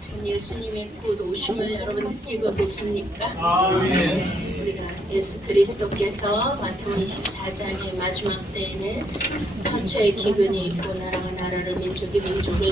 전 예수님이 곧 오심을 여러분 느끼고 계십니까? 아멘. 우리가 예수 그리스도께서 마태복음 24장의 마지막 때에는 천처의 기근이 있고 나라가 나라를 민족이 민족을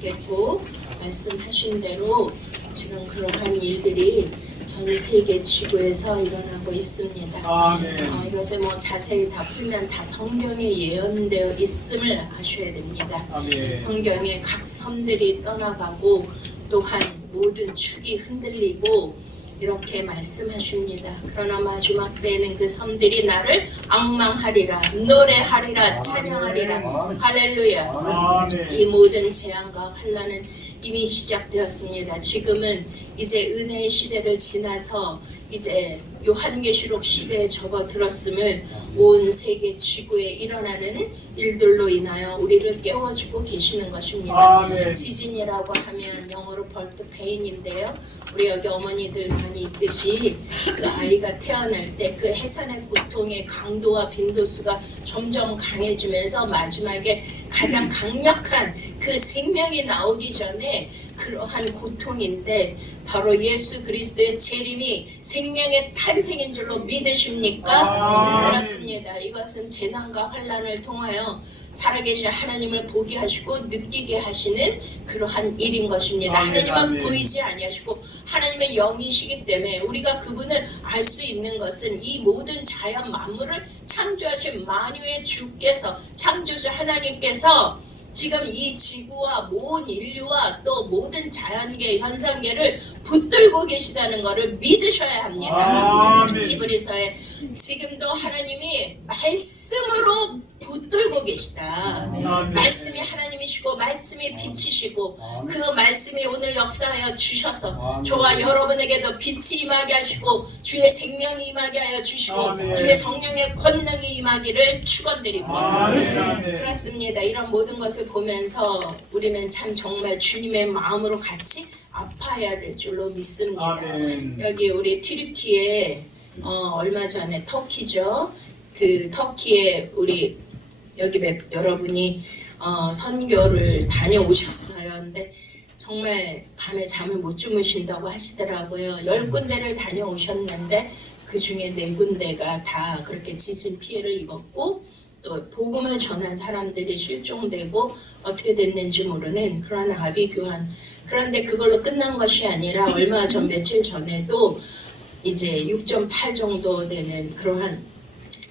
대하겠고 말씀하신 대로 지금 그러한 일들이 전 세계 지구에서 일어나고 있습니다. 아멘. 이것을 뭐 자세히 다 풀면 다 성경에 예언되어 있음을 아셔야 됩니다. 아멘. 성경에 각 섬들이 떠나가고 또한 모든 축이 흔들리고 이렇게 말씀하십니다. 그러나 마지막 때에는 그 섬들이 나를 앙망하리라, 노래하리라, 찬양하리라. 할렐루야. 아멘. 이 모든 재앙과 환난은 이미 시작되었습니다. 지금은 이제 은혜의 시대를 지나서 이제 요한계시록 시대에 접어들었음을 온 세계 지구에 일어나는 일들로 인하여 우리를 깨워주고 계시는 것입니다. 아멘. 지진이라고 하면 영어로 벌트 페인인데요. 우리 여기 어머니들 많이 있듯이 그 아이가 태어날 때 그 해산의 고통의 강도와 빈도수가 점점 강해지면서 마지막에 가장 강력한 그 생명이 나오기 전에 그러한 고통인데 바로 예수 그리스도의 재림이 생명의 탄생인 줄로 믿으십니까? 그렇습니다. 이것은 재난과 환난을 통하여 살아계신 하나님을 보게 하시고 느끼게 하시는 그러한 일인 것입니다. 하나님은 보이지 아니하시고 하나님의 영이시기 때문에 우리가 그분을 알 수 있는 것은 이 모든 자연 만물을 창조하신 만유의 주께서, 창조주 하나님께서 지금 이 지구와 모든 인류와 또 모든 자연계, 현상계를 붙들고 계시다는 것을 믿으셔야 합니다. 이브리서에 지금도 하나님이 말씀으로 붙들고 계시다. 말씀이 하나님이시고 말씀이 빛이시고 그 말씀이 오늘 역사하여 주셔서 저와 여러분에게도 빛이 임하게 하시고 주의 생명이 임하게 하여 주시고 주의 성령의 권능이 임하기를 축원드립니다. 그렇습니다. 이런 모든 것을 보면서 우리는 참 정말 주님의 마음으로 같이 아파해야 될 줄로 믿습니다. 여기 우리 튀르키에 얼마 전에 터키죠. 그 터키에 우리 여기 여러분이 선교를 다녀오셨어요. 근데 정말 밤에 잠을 못 주무신다고 하시더라고요. 10군데를 다녀오셨는데 그 중에 4군데가 다 그렇게 지진 피해를 입었고 또 복음을 전한 사람들이 실종되고 어떻게 됐는지 모르는 그런 아비규환. 그런데 그걸로 끝난 것이 아니라 얼마 전 며칠 전에도 이제 6.8 정도 되는 그러한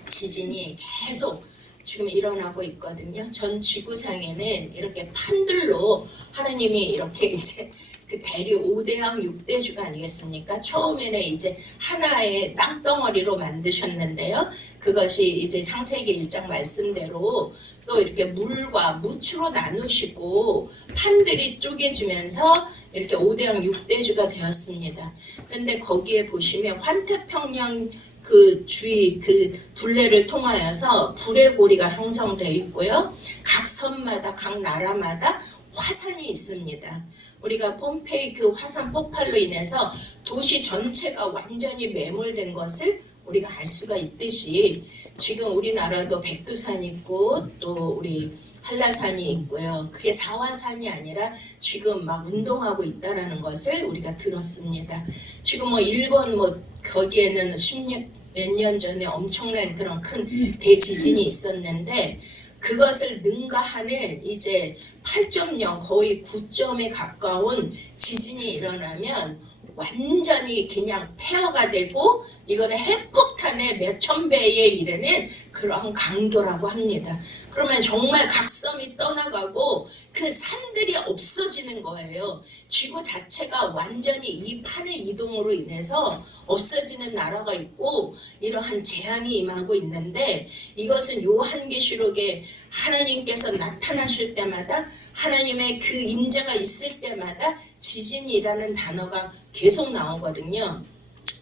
지진이 계속 지금 일어나고 있거든요. 전 지구상에는 이렇게 판들로 하나님이 이렇게 이제 그 대륙 5대양 6대주가 아니겠습니까? 처음에는 이제 하나의 땅덩어리로 만드셨는데요. 그것이 이제 창세기 1장 말씀대로 또 이렇게 물과 무추로 나누시고 판들이 쪼개지면서 이렇게 5대양 6대주가 되었습니다. 그런데 거기에 보시면 환태평양 그 주위 그 둘레를 통하여서 불의 고리가 형성되어 있고요. 각 섬마다 각 나라마다 화산이 있습니다. 우리가 폼페이 그 화산 폭발로 인해서 도시 전체가 완전히 매몰된 것을 우리가 알 수가 있듯이 지금 우리나라도 백두산이 있고 또 우리 한라산이 있고요. 그게 사화산이 아니라 지금 막 운동하고 있다라는 것을 우리가 들었습니다. 지금 뭐 일본 뭐 거기에는 10년 몇 년 전에 엄청난 그런 큰 대지진이 있었는데 그것을 능가하는 이제 8.0 거의 9점에 가까운 지진이 일어나면 완전히 그냥 폐허가 되고 이거는 핵폭탄의 몇천 배에 이르는 그런 강도라고 합니다. 그러면 정말 각섬이 떠나가고 그 산들이 없어지는 거예요. 지구 자체가 완전히 이 판의 이동으로 인해서 없어지는 나라가 있고 이러한 재앙이 임하고 있는데 이것은 요한계시록에 하나님께서 나타나실 때마다 하나님의 그 임재가 있을 때마다 지진이라는 단어가 계속 나오거든요.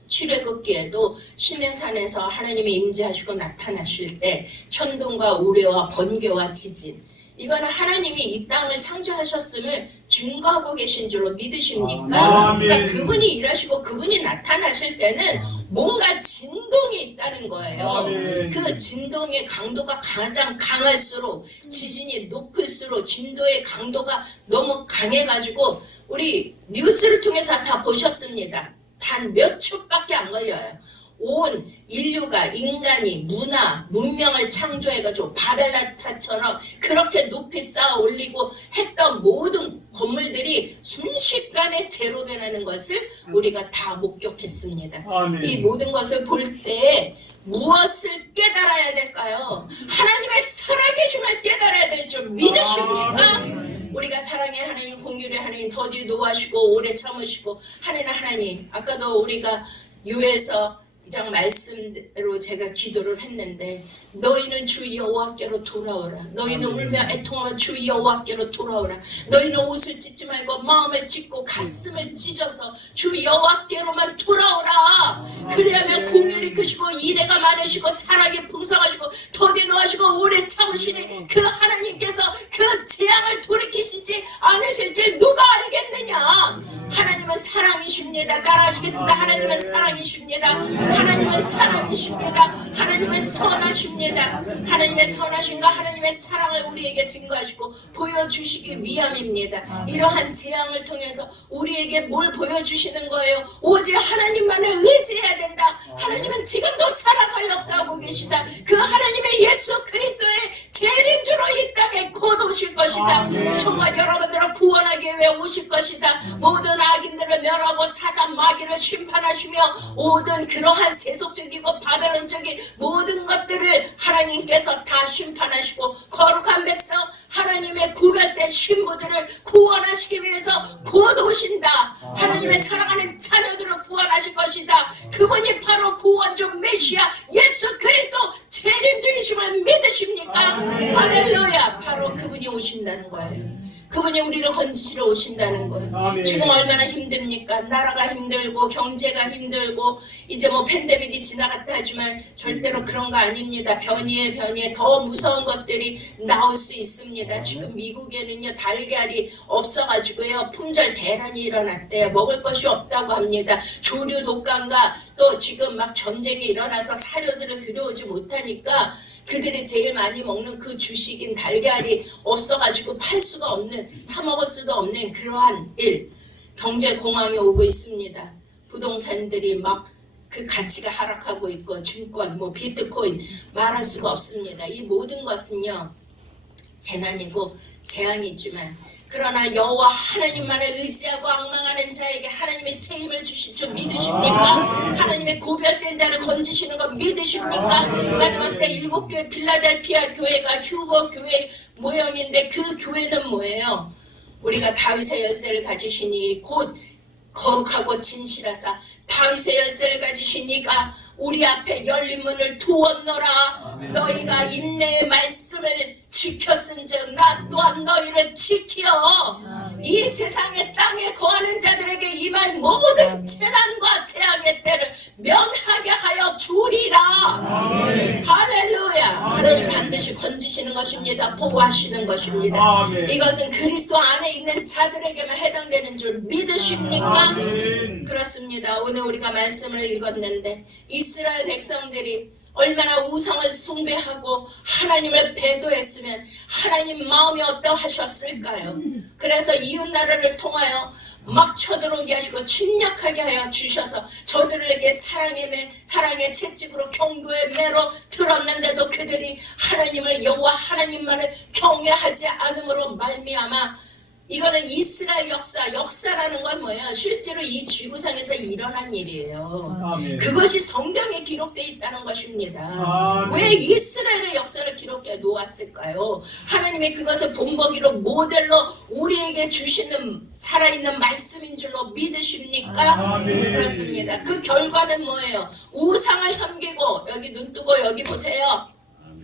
출애굽기에도 신의 산에서 하나님이 임재하시고 나타나실 때 천둥과 우레와 번개와 지진 이거는 하나님이 이 땅을 창조하셨음을 증거하고 계신 줄로 믿으십니까? 아멘. 그러니까 그분이 일하시고 그분이 나타나실 때는 뭔가 진동이 있다는 거예요. 아멘. 그 진동의 강도가 가장 강할수록, 지진이 높을수록 진도의 강도가 너무 강해가지고 우리 뉴스를 통해서 다 보셨습니다. 단 몇 초밖에 안 걸려요. 온 인류가, 인간이 문화, 문명을 창조해가지고 바벨탑처럼 그렇게 높이 쌓아 올리고 했던 모든 건물들이 순식간에 제로 변하는 것을 우리가 다 목격했습니다. 아멘. 이 모든 것을 볼 때 무엇을 깨달아야 될까요? 하나님의 살아계심을 깨달아야 될 줄 믿으십니까? 우리가 사랑의 하나님, 공유의 하나님, 더디 노하시고 오래 참으시고 하는 하나님, 아까도 우리가 유에서 2장 말씀대로 제가 기도를 했는데, 너희는 주 여호와께로 돌아오라. 너희는 울며 애통하며 주 여호와께로 돌아오라. 너희는 옷을 찢지 말고 마음을 찢고 가슴을 찢어서 주 여호와께로만 돌아오라. 그래야면 공률이 크시고 인애가 많으시고 사랑이 풍성하시고 더디노하시고 오래 참으시니 그 하나님께서 그 재앙을 돌이키시지 않으실 줄 누가 알겠느냐. 하나님은 사랑이십니다. 따라하시겠습니다. 하나님은 사랑이십니다. 하나님은 사랑이십니다. 하나님은 선하십니다. 하나님의 선하심과 하나님의 사랑을 우리에게 증거하시고 보여주시기 위함입니다. 이러한 재앙을 통해서 우리에게 뭘 보여주시는 거예요? 오직 하나님만을 의지해야 된다. 하나님은 지금도 살아서 역사하고 계시다. 그 하나님의 예수 그리스도의 재림주로 이 땅에 곧 오실 것이다. 정말 여러분들을 구원하기 위해 오실 것이다. 모든 악인들을 멸하고 사단 마귀를 심판하시며 모든 그러한 세속적이고 바벨론적인 모든 것들을 하나님께서 다 심판하시고 거룩한 백성 하나님의 구별된 신부들을 구원하시기 위해서 곧 오신다. 하나님의 사랑하는 자녀들을 구원하실 것이다. 그분이 바로 구원주 메시아 예수 그리스도 재림주이심을 믿으십니까? 할렐루야. 바로 그분이 오신다는 거예요. 그분이 우리를 건지시러 오신다는 거예요. 아멘. 지금 얼마나 힘듭니까? 나라가 힘들고 경제가 힘들고 이제 뭐 팬데믹이 지나갔다 하지만 절대로 그런 거 아닙니다. 변이에 더 무서운 것들이 나올 수 있습니다. 지금 미국에는요 달걀이 없어가지고요 품절 대란이 일어났대요. 먹을 것이 없다고 합니다. 조류 독감과 또 지금 막 전쟁이 일어나서 사료들을 들여오지 못하니까 그들이 제일 많이 먹는 그 주식인 달걀이 없어가지고 팔 수가 없는, 사 먹을 수도 없는 그러한 일, 경제 공황이 오고 있습니다. 부동산들이 막 그 가치가 하락하고 있고 증권, 뭐 비트코인 말할 수가 없습니다. 이 모든 것은요 재난이고 재앙이지만 그러나 여호와 하나님만을 의지하고 앙망하는 자에게 하나님의 새 힘을 주실 줄 믿으십니까? 하나님의 고별된 자를 건지시는 거 믿으십니까? 마지막 때 7교회 필라델피아 교회가 휴거 교회 모형인데 그 교회는 뭐예요? 우리가 다윗의 열쇠를 가지시니 곧 거룩하고 진실하사 다윗의 열쇠를 가지시니가 우리 앞에 열린 문을 두었노라. 너희가 인내의 말씀을 지켰은즉 나 또한 너희를 지키어 이 세상의 땅에 거하는 자들에게 임할 모든 재난과 재앙의 때를 면하게 하여 주리라. 할렐루야. 하나님 반드시 건지시는 것입니다. 보호하시는 것입니다. 아멘. 이것은 그리스도 안에 있는 자들에게만 해당되는 줄 믿으십니까? 아멘. 그렇습니다. 오늘 우리가 말씀을 읽었는데 이스라엘 백성들이 얼마나 우상을 숭배하고 하나님을 배도했으면 하나님 마음이 어떠하셨을까요? 그래서 이웃나라를 통하여 막 쳐들어오게 하시고 침략하게 하여 주셔서 저들에게 사랑의 채찍으로 경고의 매로 들었는데도 그들이 하나님을 여호와 하나님만을 경외하지 않음으로 말미암아 이거는 이스라엘 역사라는 건 뭐예요? 실제로 이 지구상에서 일어난 일이에요. 아멘. 그것이 성경에 기록되어 있다는 것입니다. 아멘. 왜 이스라엘의 역사를 기록해 놓았을까요? 하나님이 그것을 본보기로 모델로 우리에게 주시는 살아있는 말씀인 줄로 믿으십니까? 아멘. 그렇습니다. 그 결과는 뭐예요? 우상을 섬기고 여기 눈 뜨고 여기 보세요.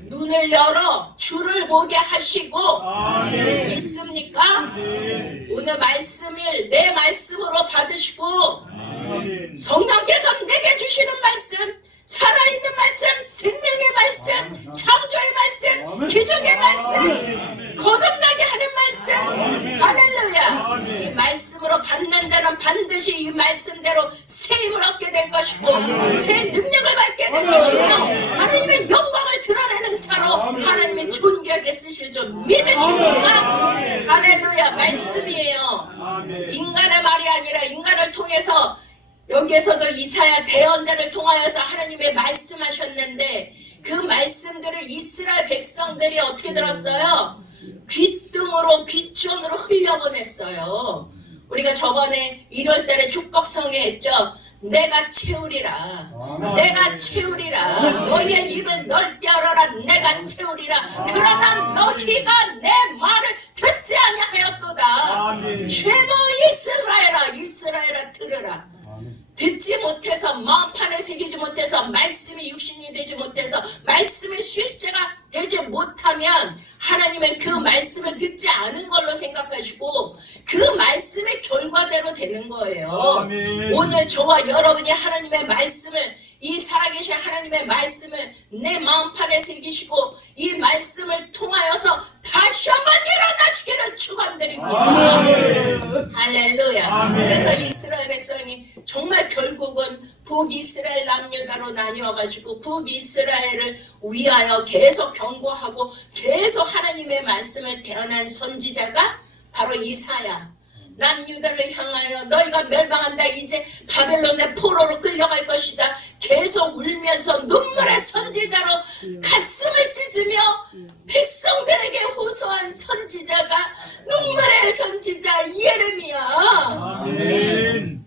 눈을 열어 주를 보게 하시고 아멘. 믿습니까? 아멘. 오늘 말씀을 내 말씀으로 받으시고 아멘. 성령께서 내게 주시는 말씀 살아있는 말씀 생명의 말씀 창조의 말씀 기적의 말씀 거듭나게 하는 말씀. 할렐루야. 이 말씀으로 받는 자는 반드시 이 말씀대로 새 힘을 얻게 될 것이고 새 능력을 받게 될 것이고 하나님의 영광을 드러내는 차로 하나님의 존귀하게 쓰실 줄 믿으십니까? 할렐루야. 말씀이에요. 인간의 말이 아니라 인간을 통해서 여기에서도 이사야 대언자를 통하여서 하나님의 말씀하셨는데 그 말씀들을 이스라엘 백성들이 어떻게 들었어요? 귓등으로 귓전으로 흘려보냈어요. 우리가 저번에 1월달에 축복성에 했죠. 내가 채우리라. 내가 채우리라. 너희의 입을 넓게 열어라. 내가 채우리라. 그러나 너희가 내 말을 듣지 아니하였도다. 죄모 이스라엘아, 이스라엘아 들으라. 듣지 못해서 마음판에 새기지 못해서 말씀이 육신이 되지 못해서 말씀의 실제가 되지 못하면 하나님은 그 말씀을 듣지 않은 걸로 생각하시고 그 말씀의 결과대로 되는 거예요. 아멘. 오늘 저와 여러분이 하나님의 말씀을 이 살아계신 하나님의 말씀을 내 마음판에 새기시고 이 말씀을 통하여서 다시 한번 일어나시기를 축원드립니다. 아멘. 할렐루야. 아멘. 그래서 이스라엘 백성이 정말 결국은 북이스라엘 남유다로 나뉘어가지고 북이스라엘을 위하여 계속 경고하고 계속 하나님의 말씀을 대언한 선지자가 바로 이사야. 남유다를 향하여 너희가 멸망한다. 이제 바벨론의 포로로 끌려갈 것이다. 계속 울면서 눈물의 선지자로 가슴을 찢으며 백성들에게 호소한 선지자가 눈물의 선지자 예레미야. 아멘.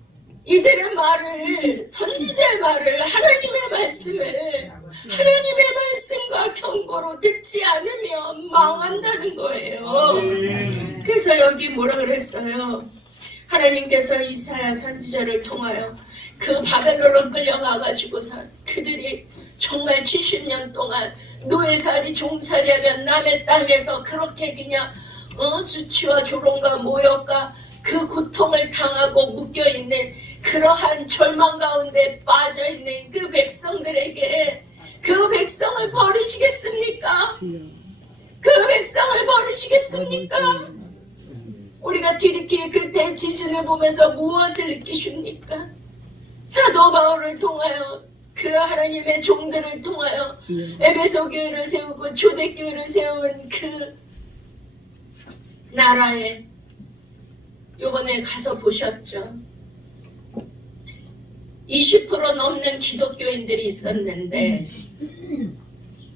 이들의 말을 선지자의 말을 하나님의 말씀을 하나님의 말씀과 경고로 듣지 않으면 망한다는 거예요. 아멘. 그래서 여기 뭐라 그랬어요? 하나님께서 이사야 선지자를 통하여 그 바벨론으로 끌려가가지고서 그들이 정말 70년 동안 노예살이 종살이하며 남의 땅에서 그렇게 그냥 수치와 조롱과 모욕과 그 고통을 당하고 묶여있는 그러한 절망 가운데 빠져있는 그 백성들에게 그 백성을 버리시겠습니까? 그 백성을 버리시겠습니까? 우리가 뒤늦게 그 대지진을 보면서 무엇을 느끼십니까? 사도 바울을 통하여 그 하나님의 종들을 통하여 에베소 교회를 세우고 초대교회를 세운 그 나라에 요번에 가서 보셨죠? 20% 넘는 기독교인들이 있었는데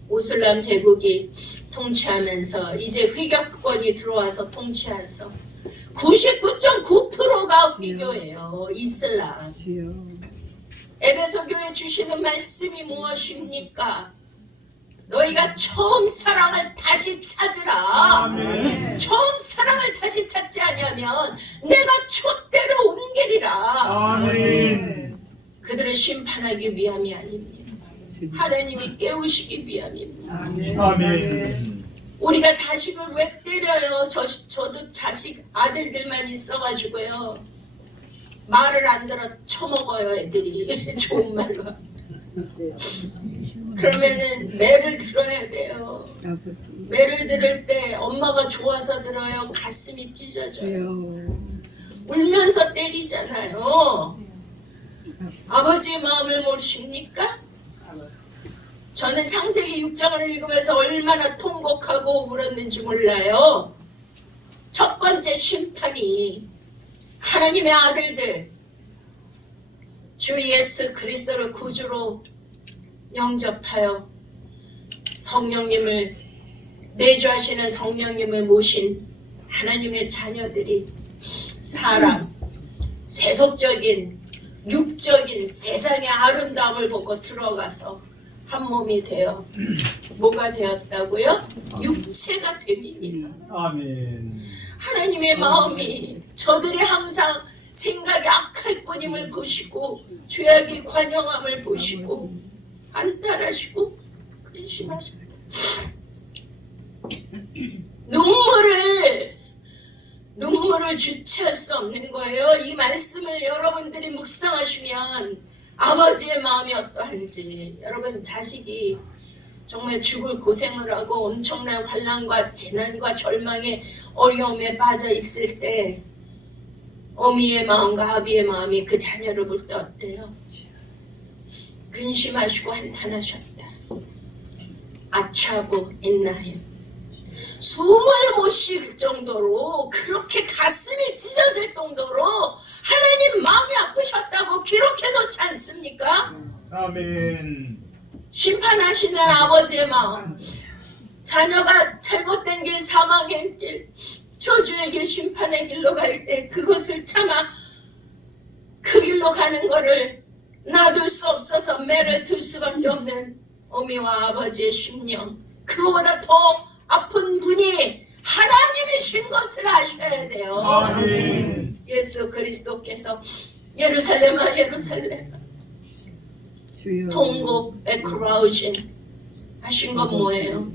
오슬람 제국이 통치하면서 이제 휘격권이 들어와서 통치해서 99.9%가 휘교예요. 이슬람. 에베소 교회 주시는 말씀이 무엇입니까? 너희가 처음 사랑을 다시 찾으라. 아멘. 처음 사랑을 다시 찾지 아니하면 내가 촛대로 옮기리라. 아멘. 그들을 심판하기 위함이 아닙니다. 하나님이 깨우시기 위함입니다. 아멘. 우리가 자식을 왜 때려요? 저도 자식 아들들만 있어가지고요. 말을 안 들어 쳐먹어요 애들이. 좋은 말로. 그러면은 매를 들어야 돼요. 매를 들을 때 엄마가 좋아서 들어요. 가슴이 찢어져요. 울면서 때리잖아요. 아버지의 마음을 모르십니까? 저는 창세기 6장을 읽으면서 얼마나 통곡하고 울었는지 몰라요. 첫 번째 심판이 하나님의 아들들 주 예수 그리스도를 구주로 영접하여 성령님을 내주하시는 성령님을 모신 하나님의 자녀들이 사람, 세속적인 육적인 세상의 아름다움을 보고 들어가서 한 몸이 되어 뭐가 되었다고요? 육체가 됨이니라. 아멘. 하나님의 마음이 저들이 항상 생각이 악할 뿐임을 보시고 죄악이 관영함을 보시고 안탈하시고 근심하셨다. 눈물을 주체할 수 없는 거예요. 이 말씀을 여러분들이 묵상하시면 아버지의 마음이 어떠한지 여러분 자식이 정말 죽을 고생을 하고 엄청난 환난과 재난과 절망에 어려움에 빠져 있을 때 어미의 마음과 아비의 마음이 그 자녀를 볼 때 어때요? 근심하시고 한탄하셨다. 아차고 있나요? 숨을 못 쉴 정도로 그렇게 가슴이 찢어질 정도로 하나님 마음이 아프셨다고 기록해 놓지 않습니까? 아멘. 심판하시는 아버지의 마음, 자녀가 잘못된 길, 사망의 길, 저주의 길, 심판의 길로 갈 때 그것을 참아 그 길로 가는 거를 놔둘 수 없어서 매를 둘 수밖에 없는 어미와 아버지의 심령, 그거보다 더 아픈 분이 하나님이신 것을 아셔야 돼요. 아멘. 예수 그리스도께서 예루살렘아 예루살렘 통곡 에크라우신 하신 건 뭐예요?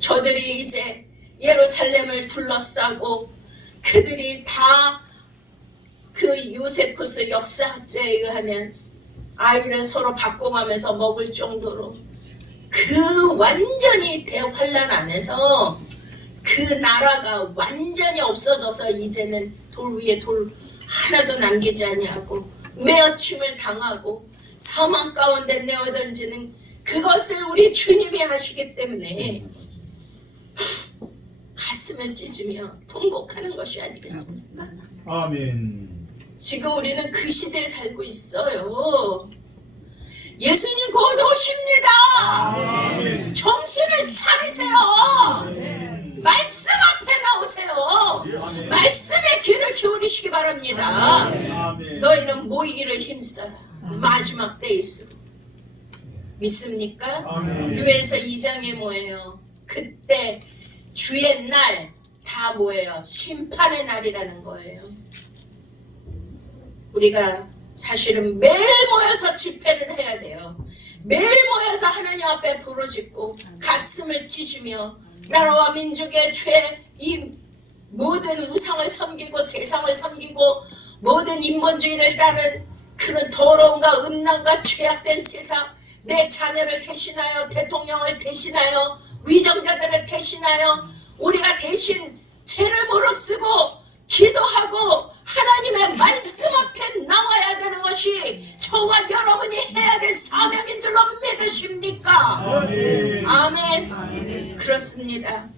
저들이 이제 예루살렘을 둘러싸고 그들이 다 그 요세푸스 역사학자에 의하면 아이를 서로 바꿔가면서 먹을 정도로 그 완전히 대환란 안에서 그 나라가 완전히 없어져서 이제는 돌 위에 돌 하나도 남기지 아니하고 매어침을 당하고 사망 가운데 내어던지는 그것을 우리 주님이 하시기 때문에 가슴을 찢으며 통곡하는 것이 아니겠습니까? 아멘. 지금 우리는 그 시대에 살고 있어요. 예수님 곧 오십니다. 아멘. 정신을 차리세요. 아멘. 말씀 앞에 나오세요. 말씀의 귀를 기울이시기 바랍니다. 아멘. 너희는 모이기를 힘써라. 마지막 때일수록. 믿습니까? 아멘. 교회에서 2장에 뭐예요? 그때 주의 날 다 뭐예요? 심판의 날이라는 거예요. 우리가 사실은 매일 모여서 집회를 해야 돼요. 매일 모여서 하나님 앞에 부르짖고 가슴을 찢으며 나라와 민족의 죄, 이 모든 우상을 섬기고 세상을 섬기고 모든 인본주의를 따른 그런 더러움과 음란과 죄악된 세상, 내 자녀를 대신하여 대통령을 대신하여 위정자들을 대신하여 우리가 대신 죄를 무릅쓰고 기도하고 하나님의 말씀 앞에 나와야 되는 것이 저와 여러분이 해야 될 사명인 줄로 믿으십니까? 아멘. 아멘. 그렇습니다.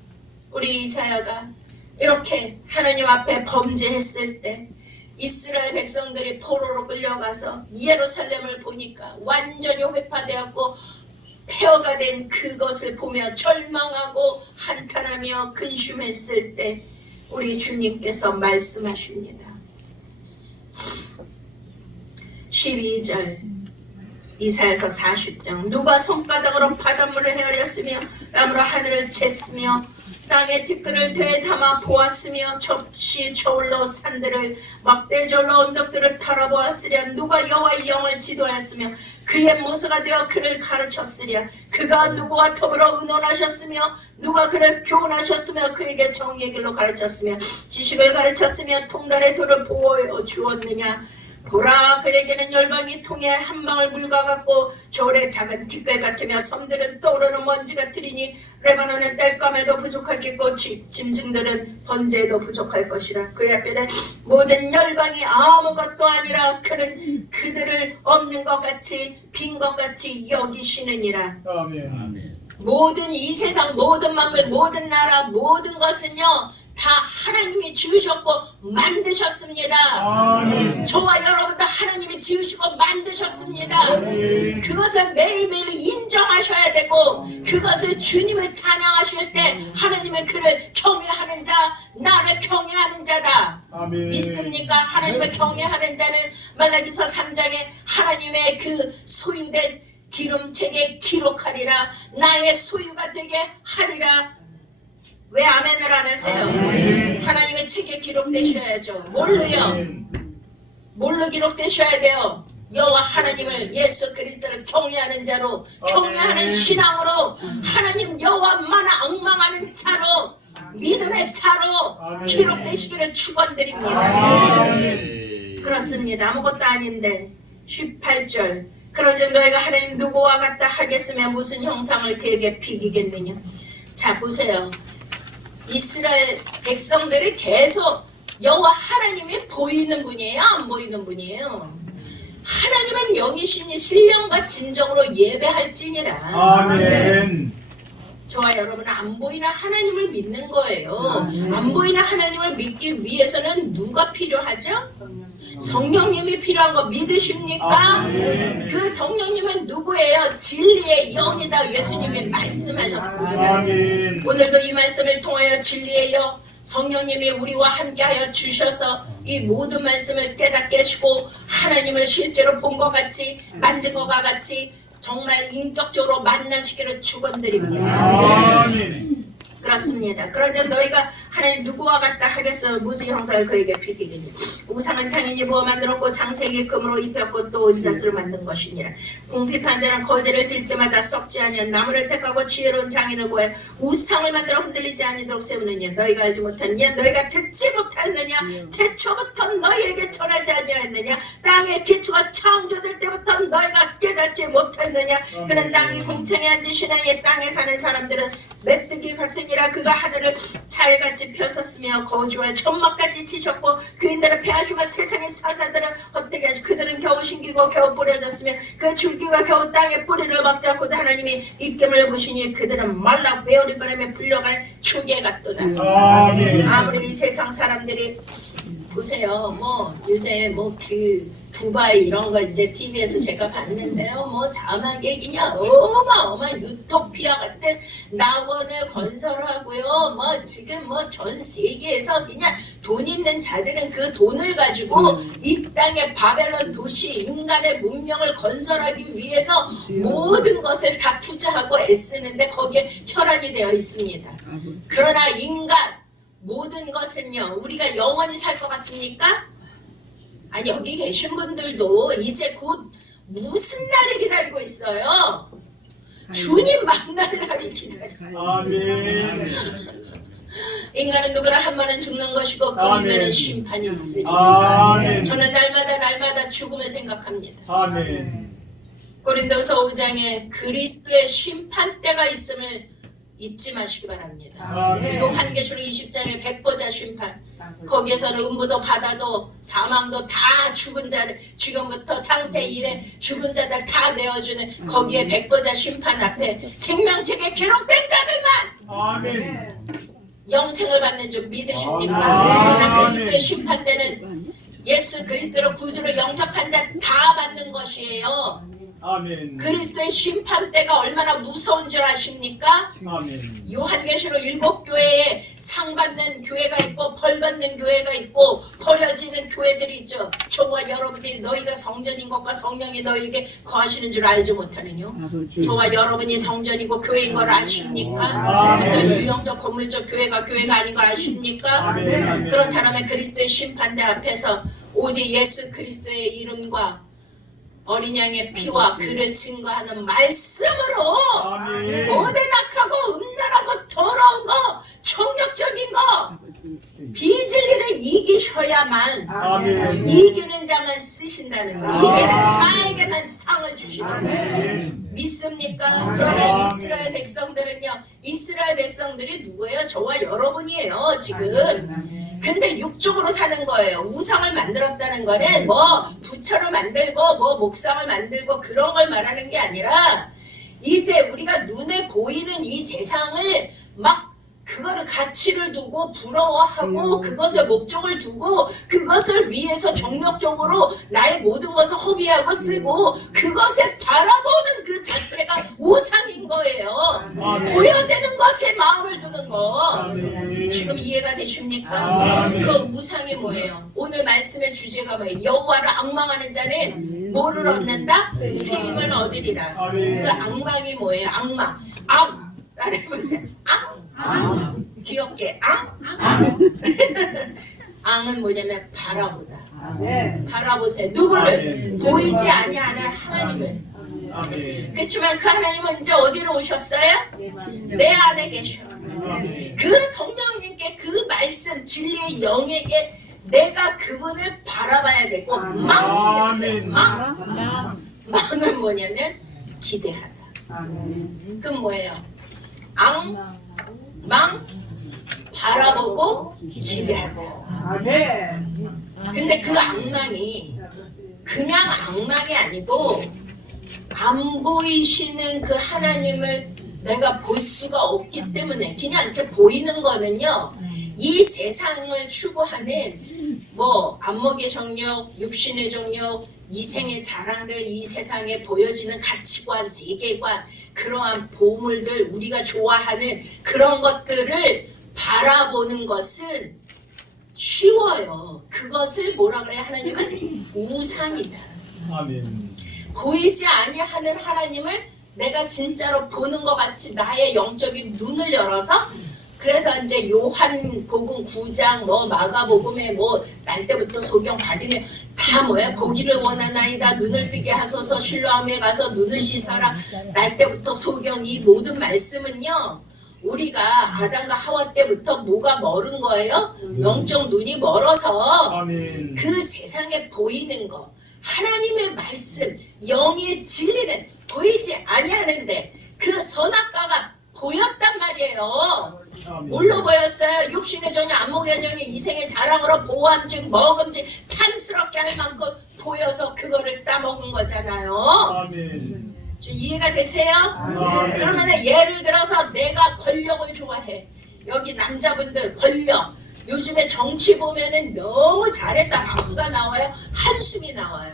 우리 이사야가 이렇게 하나님 앞에 범죄했을 때 이스라엘 백성들이 포로로 끌려가서 예루살렘을 보니까 완전히 회파되었고 폐허가 된 그것을 보며 절망하고 한탄하며 근심했을 때 우리 주님께서 말씀하십니다. 12절 이사야서 40장 누가 손바닥으로 바닷물을 헤아렸으며 땀으로 하늘을 쟀으며 땅에 티끌을 되에 담아 보았으며 접시 저울로 산들을 막대절로 언덕들을 털어보았으랴. 누가 여호와의 영을 지도하였으며 그의 모서가 되어 그를 가르쳤으랴. 그가 누구와 더불어 의논하셨으며 누가 그를 교훈하셨으며 그에게 정의의 길로 가르쳤으며 지식을 가르쳤으며 통달의 돌을 보호해 주었느냐. 보라, 그에게는 열방이 통해 한 방울 물과 같고 저울의 작은 티끌 같으며 섬들은 떠오르는 먼지 같으리니 레바논은 땔감에도 부족하겠고 짐승들은 번제에도 부족할 것이라. 그의 앞에는 모든 열방이 아무것도 아니라 그는 그들을 없는 것 같이 빈 것 같이 여기시느니라. 아멘. 모든 이 세상 모든 만물 모든 나라 모든 것은요 다 하나님이 지으셨고 만드셨습니다. 아멘. 저와 여러분도 하나님이 지으시고 만드셨습니다. 아멘. 그것을 매일매일 인정하셔야 되고 그것을 주님을 찬양하실 때 하나님은 그를 경외하는 자 나를 경외하는 자다. 아멘. 믿습니까? 하나님을 경외하는 자는 말라기서 3장에 하나님의 그 소유된 기름책에 기록하리라. 나의 소유가 되게 하리라. 왜 아멘을 안 하세요? 아멘. 하나님의 책에 기록되셔야죠. 뭘로요? 아멘. 뭘로 기록되셔야 돼요? 여호와 하나님을 예수 그리스도를 경외하는 자로 경외하는 신앙으로 하나님 여호와만 앙망하는 자로 믿음의 자로 아멘. 기록되시기를 축원드립니다. 아멘. 그렇습니다. 아무것도 아닌데 18절 그런즉 너희가 하나님 누구와 같다 하겠으면 무슨 형상을 그에게 비기겠느냐. 자 보세요. 이스라엘 백성들이 계속 여호와 하나님이 보이는 분이에요? 안 보이는 분이에요? 하나님은 영이시니 신령과 진정으로 예배할지니라. 아멘. 저와 여러분은 안 보이는 하나님을 믿는 거예요. 안 보이는 하나님을 믿기 위해서는 누가 필요하죠? 성령님이 필요한 거 믿으십니까? 아멘. 그 성령님은 누구예요? 진리의 영이다. 예수님이 말씀하셨습니다. 아멘. 오늘도 이 말씀을 통하여 진리의 영 성령님이 우리와 함께하여 주셔서 이 모든 말씀을 깨닫게 하시고 하나님을 실제로 본 것 같이 만든 것과 같이 정말 인격적으로 만나시기를 축원드립니다. 아멘. 그렇습니다. 그런데 너희가 하나님 누구와 같다 하겠어 무슨 형상을 그에게 비기겠느냐. 우상은 장인이 부어 만들었고 장색이 금으로 입혔고 또 은사스로 만든 것이니라. 궁핍한 자는 거제를 들 때마다 썩지 아니한 나무를 택하고 지혜로운 장인을 구해 우상을 만들어 흔들리지 아니도록 세우느냐. 너희가 알지 못하느냐. 너희가 듣지 못하느냐. 태초부터 너희에게 전하지 아니하였느냐. 땅의 기초가 창조될 때부터 너희가 깨닫지 못했느냐. 그는 땅이 공창에 앉으시나니 땅에 사는 사람들은 메뚜기 같으니라. 그가 하늘을 잘같이 펴섰으며 거주할 천막같이 치셨고 그인들을 패하시고 세상의 사사들을 헛되게 하시고 그들은 겨우 신기고 겨우 뿌려졌으며 그 줄기가 겨우 땅에 뿌리를 박지 않고도 하나님이 입김을 보시니 그들은 말라 베어리 바람에 불려가는 추개 같도다. 아멘. 아무리 이 세상 사람들이 보세요. 뭐 요새 뭐 그 두바이 이런 거 이제 TV에서 제가 봤는데요. 뭐 사막에 그냥 어마어마한 유토피아 같은 낙원을 건설하고요. 뭐 지금 뭐 전 세계에서 그냥 돈 있는 자들은 그 돈을 가지고 이 땅의 바벨론 도시 인간의 문명을 건설하기 위해서 모든 것을 다 투자하고 애쓰는데 거기에 혈안이 되어 있습니다. 그러나 인간 모든 것은요. 우리가 영원히 살 것 같습니까? 아니 여기 계신 분들도 이제 곧 무슨 날이 기다리고 있어요? 주님 만날 날이 기다리고. 아멘. 인간은 누구나 한 번은 죽는 것이고 그 아멘. 이후에는 심판이 있으리. 아멘. 저는 날마다 죽음을 생각합니다. 아멘. 고린도서 5장에 그리스도의 심판대가 있음을 잊지 마시기 바랍니다. 아멘. 요한계시록 20장의 백보자 심판 거기에서는 음부도 바다도 사망도 다 죽은 자들 지금부터 창세 이래 죽은 자들 다 내어주는 거기에 백보자 심판 앞에 생명책에 기록된 자들만 아멘. 영생을 받는 줄 믿으십니까? 아멘. 그러나 그리스도의 심판대는 예수 그리스도로 구주로 영접한 자 다 받는 것이에요. 아멘. 그리스도의 심판대가 얼마나 무서운 줄 아십니까? 아멘. 요한계시록 7교회에 상 받는 교회가 있고 벌 받는 교회가 있고 버려지는 교회들이 있죠. 저와 여러분들이 너희가 성전인 것과 성령이 너희에게 거하시는 줄 알지 못하느뇨. 저와 여러분이 성전이고 교회인 걸 아십니까? 어떤 유형적 건물적 교회가 아닌 걸 아십니까? 아멘. 그렇다면 그리스도의 심판대 앞에서 오직 예수 그리스도의 이름과 어린 양의 피와 그를 증거하는 말씀으로 아멘. 모든 악하고 음란하고 더러운 거 총력적인 거 비진리를 이기셔야만 아멘. 이기는 자만 쓰신다는 거 이기는 자에게만 상을 주시는 거예요. 아멘. 믿습니까? 그러나 이스라엘 백성들은요 이스라엘 백성들이 누구예요? 저와 여러분이에요 지금. 근데 육적으로 사는 거예요. 우상을 만들었다는 거는 뭐 부처를 만들고 뭐 목상을 만들고 그런 걸 말하는 게 아니라 이제 우리가 눈에 보이는 이 세상을 막 그거를 가치를 두고 부러워하고 그것을 목적을 두고 그것을 위해서 정력적으로 나의 모든 것을 허비하고 쓰고 그것을 바라보는 그 자체가 우상인 거예요. 아멘. 보여지는 것에 마음을 두는 거. 아멘. 지금 이해가 되십니까? 아멘. 그 우상이 뭐예요? 오늘 말씀의 주제가 뭐예요? 여호와를 악망하는 자는 뭐를 얻는다? 세임을 얻으리라. 아멘. 그 악망이 뭐예요? 악망. 따라해보세요. 귀엽게 앙은 뭐냐면 바라보다. 바라보세요. 누구를? 아멘. 보이지 아니하는 하나님을. 아멘. 그렇지만 그 하나님은 이제 어디로 오셨어요? 내 안에 계셔. 그 성령님께 그 말씀 진리의 영에게 내가 그분을 바라봐야 되고 아멘. 망 망은 뭐냐면 기대하다. 아멘. 그럼 뭐예요? 망 바라보고 기대하다. 아멘. 근데 그 악망이 그냥 악망이 아니고 안 보이시는 그 하나님을 내가 볼 수가 없기 때문에 그냥 이렇게 보이는 거는요, 이 세상을 추구하는 뭐 안목의 정력, 육신의 정력, 이생의 자랑들, 이 세상에 보여지는 가치관, 세계관, 그러한 보물들, 우리가 좋아하는 그런 것들을 바라보는 것은 쉬워요. 그것을 뭐라 그래요? 하나님은 우상이다. 아멘. 보이지 아니하는 하나님을 내가 진짜로 보는 것 같이 나의 영적인 눈을 열어서, 그래서 이제 요한복음 9장 뭐 마가복음에 뭐 날 때부터 소경 받으면 다 뭐야? 보기를 원하나이다. 눈을 뜨게 하소서. 실로암에 가서 눈을 씻어라. 날 때부터 소경, 이 모든 말씀은요, 우리가 아담과 하와 때부터 뭐가 멀은 거예요? 영적 눈이 멀어서 아멘. 그 세상에 보이는 거, 하나님의 말씀, 영의 진리는 보이지 아니하는데 그 선악과가 보였단 말이에요. 아멘. 뭘로 보였어요? 육신의 전혀, 안목의 전혀, 이생의 자랑으로 보암증, 먹음증, 탐스럽게 할 만큼 보여서 그거를 따먹은 거잖아요. 아멘. 좀 이해가 되세요? 아멘. 그러면 예를 들어서 내가 권력을 좋아해. 여기 남자분들 권력. 요즘에 정치 보면은 너무 잘했다 박수가 나와요. 한숨이 나와요.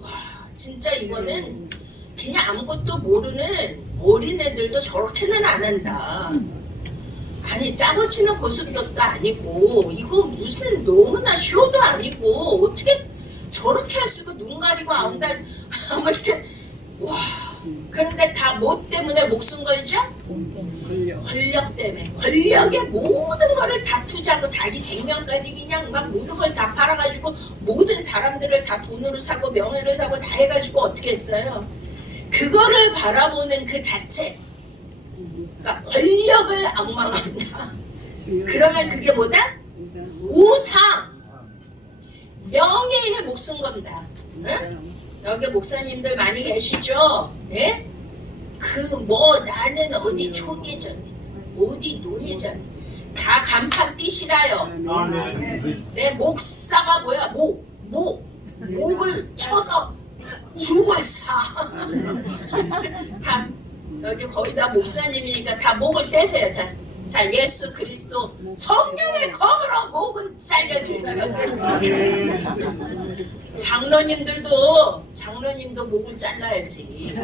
와, 진짜 이거는 그냥 아무것도 모르는 어린애들도 저렇게는 안 한다. 아니, 짜고 치는 고슴도도 아니고 이거 무슨 너무나 쇼도 아니고 어떻게 저렇게 할 수가, 눈 가리고 아무튼 아무튼 와. 그런데 다 뭐 때문에 목숨 걸죠? 권력 때문에. 권력에 모든 거를 다 투자하고 자기 생명까지 그냥 막 모든 걸 다 팔아가지고 모든 사람들을 다 돈으로 사고 명예를 사고 다 해가지고 어떻게 했어요? 그거를 바라보는 그 자체, 그러니까 권력을 악망한다. 그러면 그게 뭐다? 우상. 명예에 목숨 건다. 응? 여기 목사님들 많이 계시죠? 예? 그 뭐 나는 어디 총회장, 어디 노회장, 다 간판 띄시라요. 아멘. 내 목사가 뭐야? 목을 쳐서 죽을 사. 다 여기 거의 다 목사님이니까 다 목을 떼세요. 자, 예수 그리스도 성령의 검으로 목은 잘려질지어다. 장로님도 목을 잘라야지.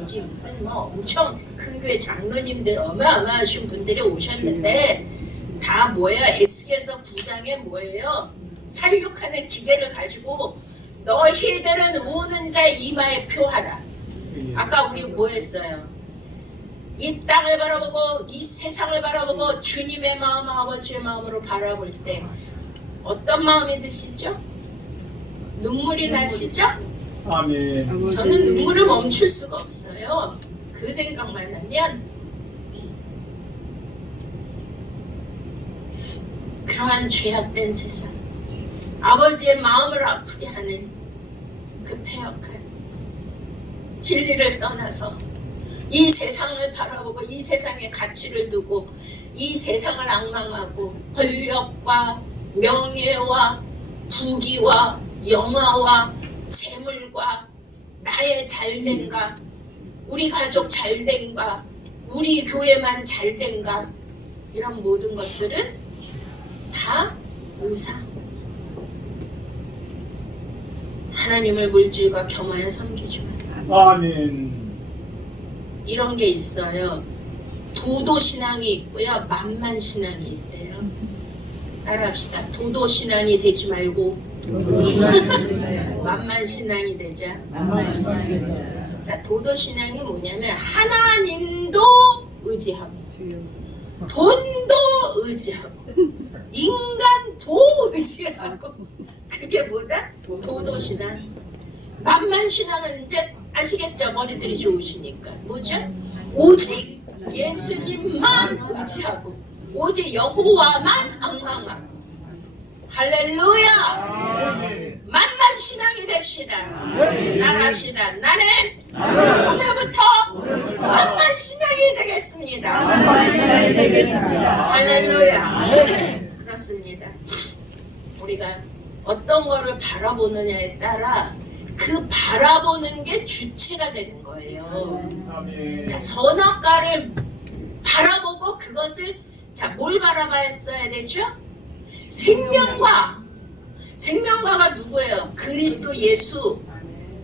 여기 무슨 뭐 엄청 큰 교회 장로님들 어마어마하신 분들이 오셨는데 다 뭐예요? 에스겔서 9장에 뭐예요? 살육하는 기계를 가지고 너희들은 우는 자의 이마에 표하라. 아까 우리 뭐 했어요? 이 땅을 바라보고 이 세상을 바라보고 주님의 마음, 아버지의 마음으로 바라볼 때 어떤 마음이 드시죠? 눈물이 나시죠? 아멘. 저는 눈물을 멈출 수가 없어요. 그 생각만 하면. 그러한 죄악된 세상, 아버지의 마음을 아프게 하는 그 패역한 진리를 떠나서 이 세상을 바라보고 이 세상의 가치를 두고 이 세상을 악망하고 권력과 명예와 부귀와 영화와 재물과 나의 잘된가, 우리 가족 잘된가, 우리 교회만 잘된가, 이런 모든 것들은 다 우상. 하나님을 물질과 겸하여 섬기지 마라. 아멘. 이런 게 있어요. 도도신앙이 있고요, 만만신앙이 있대요. 따라합시다. 도도신앙이 되지 말고 만만신앙이 되자. 자, 도도신앙이 뭐냐면 하나님도 의지하고 돈도 의지하고 인간도 의지하고, 그게 뭐다? 도도신앙. 만만신앙은 이제 아시겠죠? 머리들이 좋으시니까. 뭐죠? 오직 예수님만 의지하고 오직 여호와만 앙망하고. 할렐루야. 만만신앙이 됩시다. 말합시다. 말합시다. 나는 오늘부터 만만신앙이 되겠습니다. 할렐루야. 그렇습니다. 우리가 어떤 거를 바라보느냐에 따라 그 바라보는 게 주체가 되는 거예요. 아멘. 자, 선악과를 바라보고 그것을 뭘 바라봤어야 되죠? 생명과가 누구예요? 그리스도 예수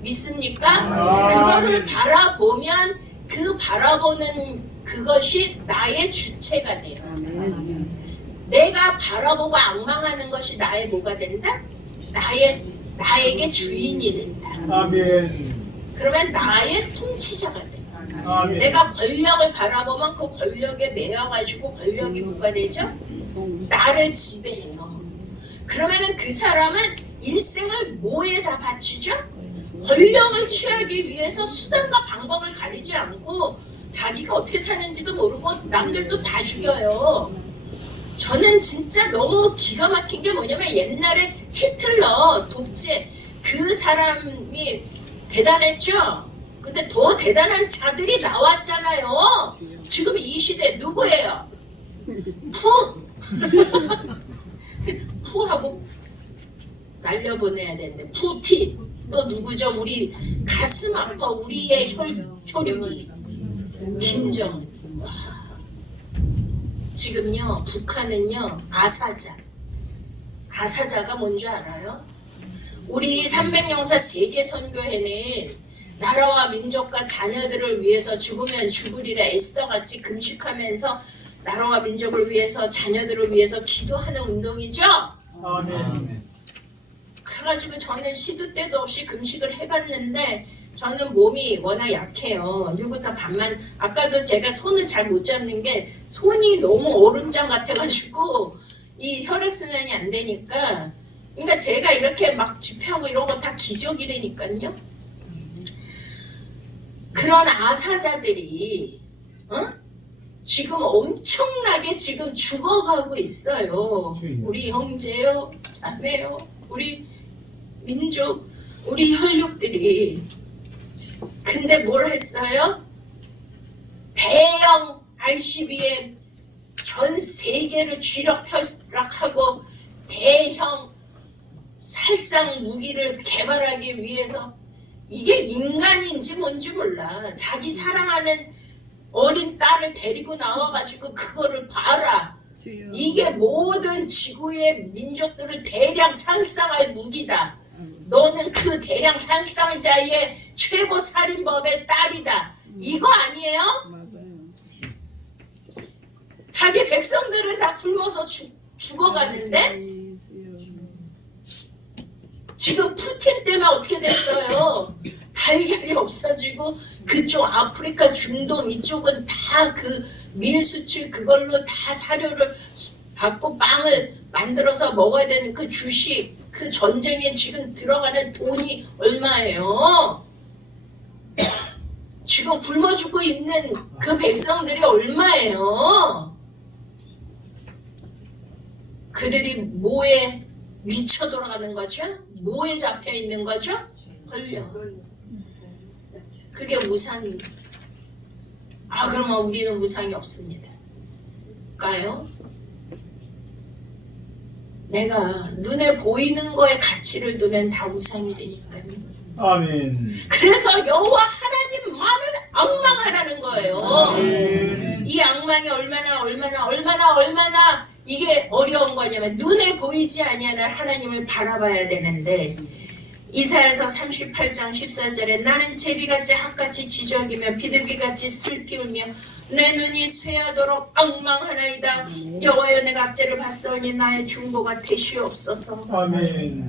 믿습니까? 그거를 바라보면 그 바라보는 그것이 나의 주체가 돼요. 내가 바라보고 악망하는 것이 나의 뭐가 된다? 나에게 주인이 된다. 아멘. 그러면 나의 통치자가 돼. 아멘. 내가 권력을 바라보면 그 권력에 매여가지고 권력이 뭐가 되죠? 나를 지배해요. 그러면은 그 사람은 일생을 뭐에다 바치죠? 권력을 취하기 위해서 수단과 방법을 가리지 않고 자기가 어떻게 사는지도 모르고 남들도 다 죽여요. 저는 진짜 너무 기가 막힌 게 뭐냐면 옛날에 히틀러 독재 그 사람이 대단했죠. 근데 더 대단한 자들이 나왔잖아요. 지금 이 시대 누구예요? 푸하고 날려보내야 되는데 푸틴 또 누구죠? 우리 가슴 아파 우리의 혈육이 김정은. 와. 지금요 북한은요 아사자가 뭔지 알아요? 우리 300영사 세계선교회는 나라와 민족과 자녀들을 위해서 죽으면 죽으리라 에스더같이 금식하면서 나라와 민족을 위해서 자녀들을 위해서 기도하는 운동이죠. 아멘. 그래가지고 저는 시도 때도 없이 금식을 해봤는데 저는 몸이 워낙 약해요. 6부터 반만. 아까도 제가 손을 잘 못 잡는 게 손이 너무 얼음장 같아가지고 이 혈액순환이 안 되니까 그러니까 제가 이렇게 막 집회하고 이런 거 다 기적이라니까요. 그런 아사자들이 지금 엄청나게 지금 죽어가고 있어요. 우리 형제요, 자매요, 우리 민족, 우리 혈육들이. 근데 뭘 했어요? 대형 ICBM 전 세계를 쥐락펴락하고 대형 살상 무기를 개발하기 위해서 이게 인간인지 뭔지 몰라. 자기 사랑하는 어린 딸을 데리고 나와가지고 그거를 봐라. 이게 모든 지구의 민족들을 대량 살상할 무기다. 너는 그 대량 살상자의 최고 살인범의 딸이다. 이거 아니에요? 자기 백성들은 다 굶어서 죽어가는데 지금 푸틴 때문에 어떻게 됐어요? 달걀이 없어지고 그쪽 아프리카 중동 이쪽은 다 그 밀 수출 그걸로 다 사료를 받고 빵을 만들어서 먹어야 되는 그 주식 그 전쟁에 지금 들어가는 돈이 얼마예요? 지금 굶어 죽고 있는 그 백성들이 얼마예요? 그들이 뭐에 미쳐 돌아가는 거죠? 뭐에 잡혀 있는 거죠? 권력. 그게 우상입니다. 그러면 우리는 우상이 없습니다. 까요? 내가 눈에 보이는 거에 가치를 두면 다 우상이 되니까요. 아멘. 그래서 여호와 하나님만을 앙망하라는 거예요. 아멘. 이 앙망이 얼마나 이게 어려운 거냐면 눈에 보이지 아니하는 하나님을 바라봐야 되는데 이사야서 38장 14절에 나는 제비같이 핫같이 지저귀며 비둘기같이 슬피 울며 내 눈이 쇠하도록 앙망하나이다. 여호와여 내가 압제를 받사오니 나의 중보가 되시옵소서. 아멘.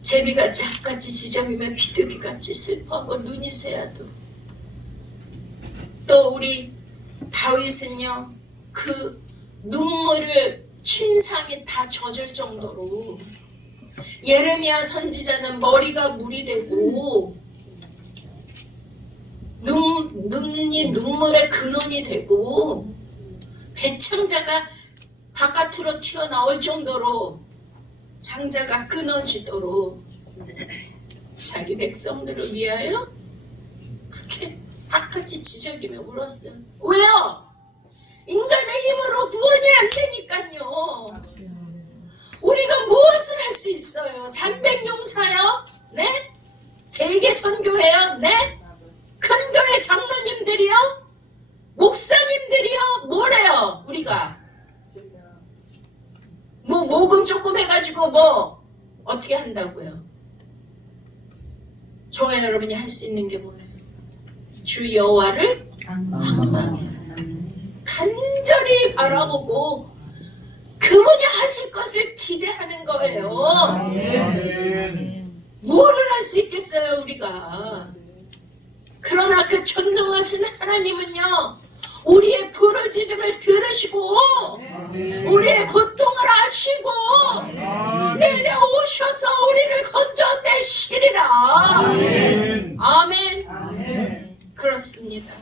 제비같이 핫같이 지저귀며 비둘기같이 슬퍼하고 눈이 쇠하도록. 또 우리 다윗은요 그 눈물을 침상이 다 젖을 정도로 예레미야 선지자는 머리가 물이 되고 눈이 눈물의 근원이 되고 배창자가 바깥으로 튀어나올 정도로 장자가 끊어지도록 자기 백성들을 위하여 그렇게 박같이 지저귀며 울었어요. 왜요? 인간의 힘으로 구원이 안 되니까요. 우리가 무엇을 할 수 있어요? 300용사요? 네? 세계 선교회요? 네? 큰 교회 장로님들이요? 목사님들이요? 뭐래요? 우리가 뭐 모금 조금 해가지고 뭐 어떻게 한다고요? 저와 여러분이 할 수 있는 게 뭐예요? 주 여호와를 간절히 바라보고 그분이 하실 것을 기대하는 거예요. 뭐를 할 수 있겠어요 우리가? 그러나 그 전능하신 하나님은요, 우리의 부르짖음을 들으시고 우리의 고통을 아시고 내려오셔서 우리를 건져내시리라. 아멘. 그렇습니다.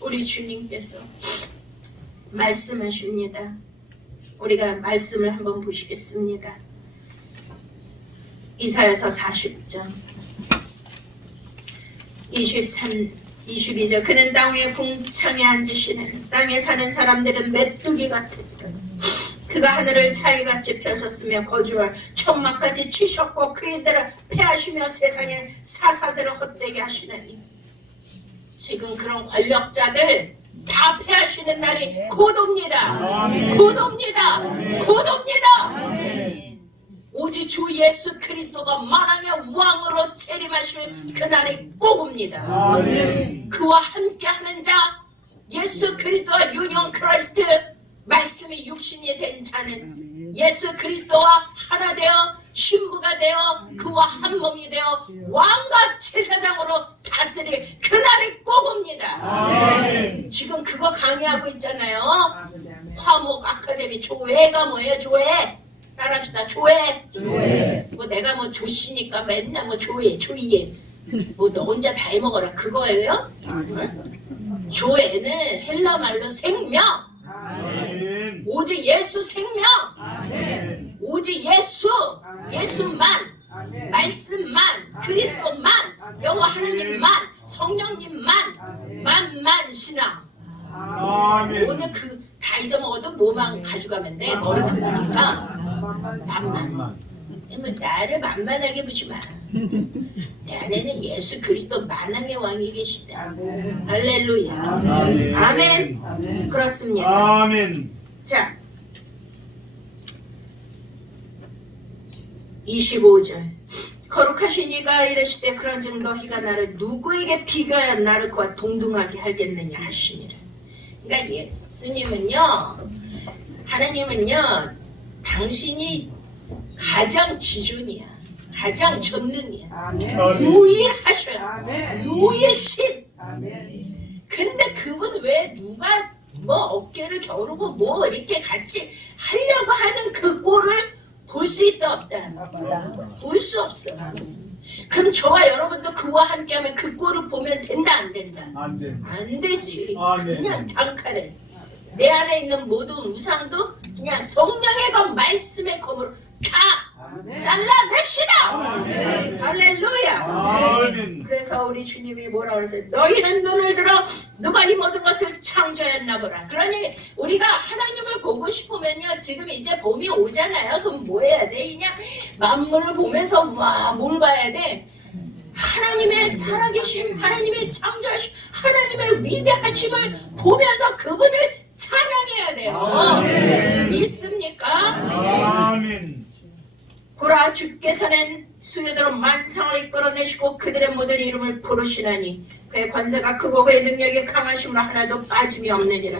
우리 주님께서 말씀하십니다. 우리가 말씀을 한번 보시겠습니다. 이사야서 40장 22절 그는 땅 위에 궁창에 앉으시는 땅에 사는 사람들은 메뚜기 같았다. 그가 하늘을 차이같이 펴셨으며 거주할 천막까지 치셨고 그이들을 패하시며 세상의 사사들을 헛되게 하시나니 지금 그런 권력자들 다 패하시는 날이 곧 옵니다. 곧 옵니다. 곧 옵니다. 오직 주 예수 그리스도가 만왕의 왕으로 재림하실 그날이 꼭 옵니다. 그와 함께하는 자 예수 그리스도와 유니온 크라이스트 말씀이 육신이 된 자는 예수 그리스도와 하나 되어 신부가 되어 그와 한 몸이 되어 왕과 제사장으로 다스릴 그날이 꼭 옵니다. 지금 그거 강의하고 있잖아요. 화목 아카데미 조회가 뭐예요? 조회 따라합시다. 조회. 뭐 내가 뭐 조씨니까 맨날 뭐 조회 뭐 너 혼자 다 해먹어라 그거예요? 조회는 헬라 말로 생명. 오직 예수 생명. 오직 예수만 말씀만 그리스도만 여호와 하나님만 성령님만 만만 신앙. 오늘 그 다 잊어먹어도 뭐만 가져가면 돼. 머리 풀리니까 만만. 뭐 나를 만만하게 보지 마. 내 안에는 예수 그리스도 만왕의 왕이 계시다. 할렐루야. 아멘. 그렇습니다. 자 25절 거룩하신 이가 이르시되 그런즉 너희가 나를 누구에게 비교하여 나를 그와 동등하게 하겠느냐 하시니라. 그러니까 예수님은요, 하나님은요, 당신이 가장 지존이야. 가장 전능이야. 유일하셔요. 유일신. 근데 그분 왜 누가 뭐 어깨를 겨루고 뭐 이렇게 같이 하려고 하는 그 꼴을 볼 수 있다 없다? 볼 수 없어. 그럼 저와 여러분도 그와 함께하면 그 꼴을 보면 된다 안 된다? 안 되지. 그냥 단칼에 내 안에 있는 모든 우상도 그냥 성령의 검 말씀의 검으로 다 잘라냅시다. 할렐루야. 그래서 우리 주님이 뭐라고 그랬어요? 너희는 눈을 들어 누가 이 모든 것을 창조했나 보라. 그러니 우리가 하나님을 보고 싶으면요, 지금 이제 봄이 오잖아요. 그럼 뭐 해야 돼? 그냥 만물을 보면서 와, 뭘 봐야 돼? 하나님의 살아계심, 하나님의 창조하심, 하나님의 위대하심을 보면서 그분을 찬양해야 돼요. 믿습니까? 보라, 주께서는 수요대로 만상을 이끌어내시고 그들의 모든 이름을 부르시나니 그의 권세가 크고 그의 능력이 강하심으로 하나도 빠짐이 없느니라.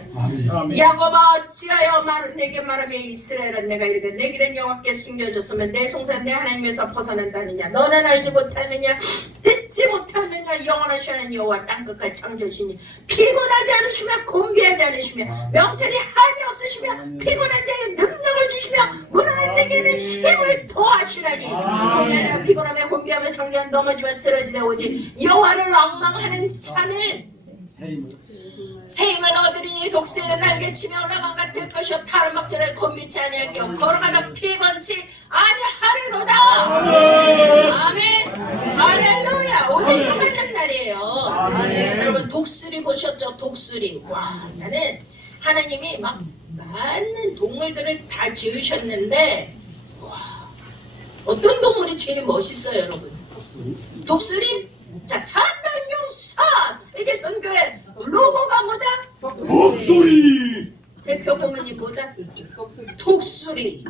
야곱아, 어찌하여 내게 말하며 이스라엘은 내가 이르되 내 길은 여호와께 숨겨졌으면 내 송사는 내 하나님에서 벗어난다느냐. 너는 알지 못하느냐, 듣지 못하느냐. 영원하신 하나님 여호와 땅끝까지 창조시니 피곤하지 않으시며 곤비하지 않으시며 명철이 한이 없으시며 피곤한 자에게 능력을 주시며 무능한 자에게는 힘을 더하시나니 소년이나 피곤하며 곤비하며 상대한 넘어지며 쓰러지되 오직 여호와를 앙망하는 자는 새 힘을 얻으리니 독수리는 날개치며 올라간 같을 것이요 타는 막전에 곤비치 아니하며 걸어가다 피건치 아니하리로다. 아멘. 할렐루야. 오늘 이거 맞는 날이에요. 여러분 독수리 보셨죠? 독수리. 와, 나는 하나님이 막 많은 동물들을 다 지으셨는데 와, 어떤 동물이 제일 멋있어요, 여러분? 독수리? 자, 300용사 세계선교회 로고가 뭐다? 독수리. 대표 부문이 뭐다? 독수리.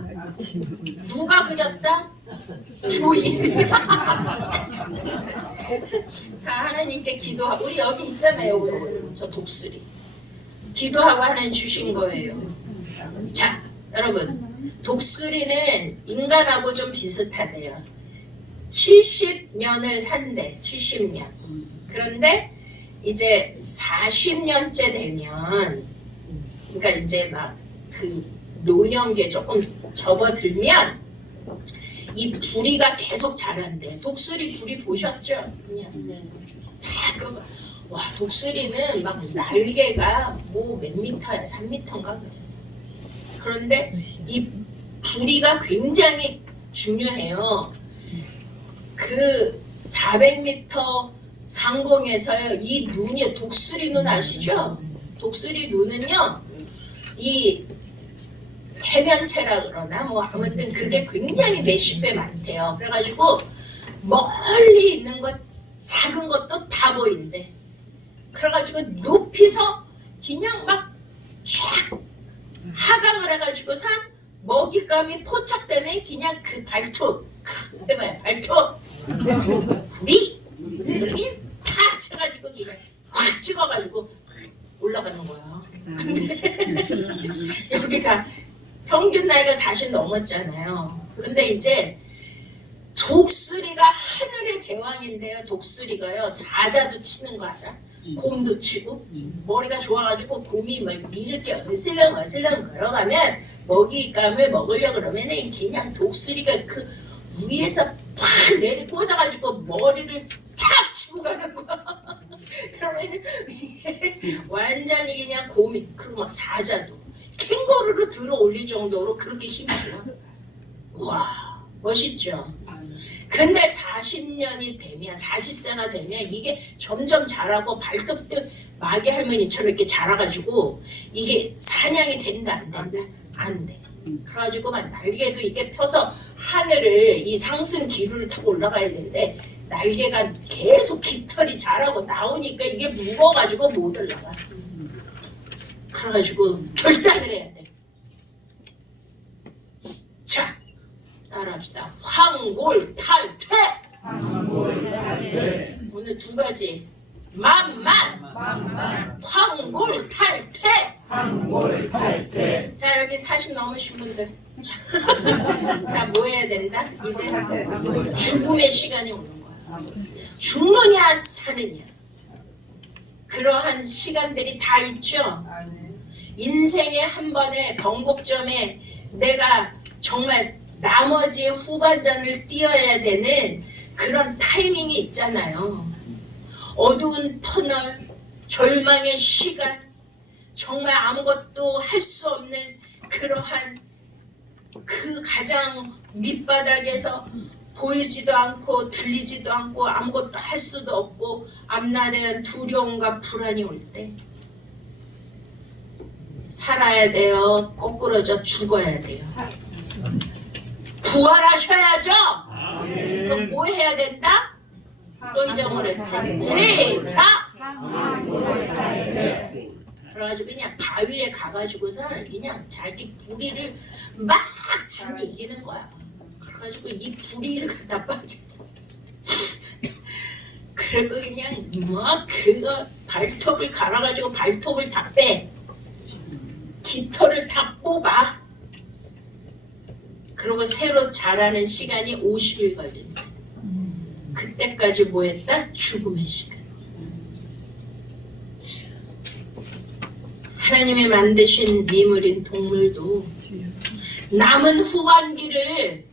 누가 그렸다? 조이. 다 하나님께 기도하고 우리 여기 있잖아요. 저 독수리. 기도하고 하나님 주신 거예요. 자, 여러분, 독수리는 인간하고 좀 비슷하대요. 70년을 산대. 70년. 그런데 이제 40년째 되면, 그러니까 이제 막 그 노년기에 조금 접어들면 이 부리가 계속 자란대. 독수리 부리 보셨죠? 그냥 와, 독수리는 막 날개가 뭐 몇 미터야, 3미터인가 그래. 그런데 이 부리가 굉장히 중요해요. 그 400m 상공에서요, 이 눈이 독수리 눈 아시죠? 독수리 눈은요, 이 해면체라 그러나 뭐 아무튼 그게 굉장히 몇십 배 많대요. 그래가지고 멀리 있는 것, 작은 것도 다 보인대. 그래가지고 높이서 그냥 막 쫙 하강을 해가지고선 먹잇감이 포착되면 그냥 그 발톱, 해봐요, 발톱, 불이 다 쳐가지고 그냥 확 찍어가지고 올라가는 거야. 근데 여기다 평균 나이가 40 넘었잖아요. 근데 이제 독수리가 하늘의 제왕인데요. 독수리가요, 사자도 치는 거 알아? 곰도 치고 머리가 좋아가지고 곰이 막 이렇게 어슬렁 걸어가면 먹잇감을 먹으려고 그러면은 그냥 독수리가 그 위에서 팍 내리 꽂아가지고 머리를 탁 치고 가는 거야. 그러면 완전히 그냥 곰이, 그리고 막 사자도 캥거루를 들어 올릴 정도로 그렇게 힘이 좋아. 와, 멋있죠? 근데 40년이 되면, 40세가 되면 이게 점점 자라고 발톱도 마귀 할머니처럼 이렇게 자라가지고 이게 사냥이 된다, 안 된다? 안 돼. 그래가지고 막 날개도 이렇게 펴서 하늘을 이 상승 기류를 타고 올라가야 되는데 날개가 계속 깃털이 자라고 나오니까 이게 무거워가지고 못 올라가. 그래가지고 결단을 해야 돼. 자, 따라합시다. 황골탈퇴. 오늘 두 가지. 만만. 황골탈퇴. 자, 여기 40 넘으신 분들. 자, 뭐 해야 된다? 이제 죽음의 시간이 오는 거야. 죽느냐 사느냐. 그러한 시간들이 다 있죠. 인생의 한 번의 번곡점에 내가 정말 나머지 후반전을 뛰어야 되는 그런 타이밍이 있잖아요. 어두운 터널, 절망의 시간, 정말 아무것도 할 수 없는 그러한 그 가장 밑바닥에서 보이지도 않고 들리지도 않고 아무것도 할 수도 없고 앞날에 대한 두려움과 불안이 올 때 살아야 돼요. 거꾸로져 죽어야 돼요. 부활하셔야죠. 그럼 뭐 해야 된다? 또 잊어버렸지. 시작! 그래가지고 그냥 바위에 가가지고서 그냥 자기 부리를 막 진이 이기는 거야. 그래가지고 이 부리를 갖다 빠졌다. 그리고 그냥 막 그거 발톱을 갈아가지고 발톱을 다 빼. 깃털을 다 뽑아. 그리고 새로 자라는 시간이 50일 걸린다. 그때까지 뭐 했다? 죽음의 시간. 하나님이 만드신 미물인 동물도 남은 후반기를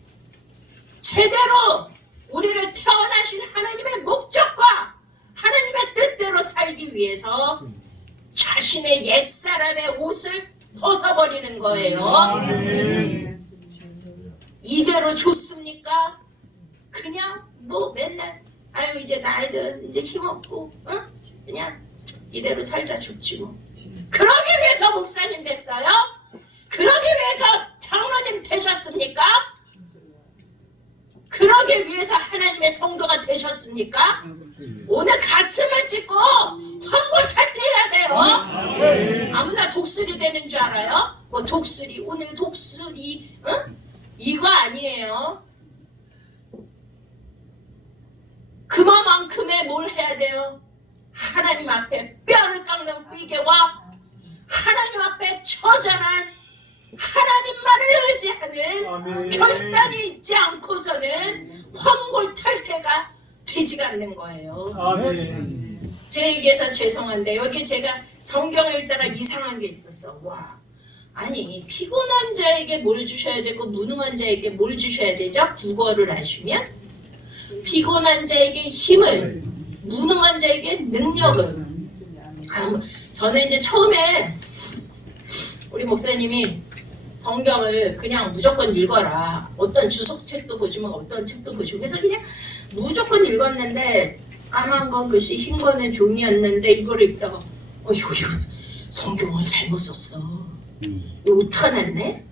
제대로 우리를 태어나신 하나님의 목적과 하나님의 뜻대로 살기 위해서 자신의 옛사람의 옷을 벗어버리는 거예요. 아멘. 이대로 좋습니까? 그냥 뭐 맨날 아유 이제 나이들 이제 힘없고 그냥 이대로 살다 죽지 뭐. 그러기 위해서 목사님 됐어요? 그러기 위해서 장로님 되셨습니까? 그러기 위해서 하나님의 성도가 되셨습니까? 오늘 가슴을 찢고 환골탈태해야 돼요. 아무나 독수리 되는 줄 알아요? 뭐 독수리 오늘 독수리 이거 아니에요. 그만큼의 뭘 해야 돼요? 하나님 앞에 뼈를 깎는 비계와 하나님 앞에 처절한 하나님만을 의지하는 결단이 있지 않고서는 환골탈태가 되지가 않는 거예요. 아멘. 제 얘기해서 죄송한데 여기 제가 성경을 따라 이상한 게 있었어. 와, 아니 피곤한 자에게 뭘 주셔야 되고 무능한 자에게 뭘 주셔야 되죠? 국어를 아시면 피곤한 자에게 힘을, 무능한 자에게 능력을. 저는 이제 처음에 우리 목사님이 성경을 그냥 무조건 읽어라. 어떤 주석책도 보지 마, 어떤 책도 보지 마. 그래서 그냥 무조건 읽었는데 까만 건 글씨, 흰 거는 종이였는데 이거를 읽다가 이거 성경을 잘못 썼어. 이거 오타났네.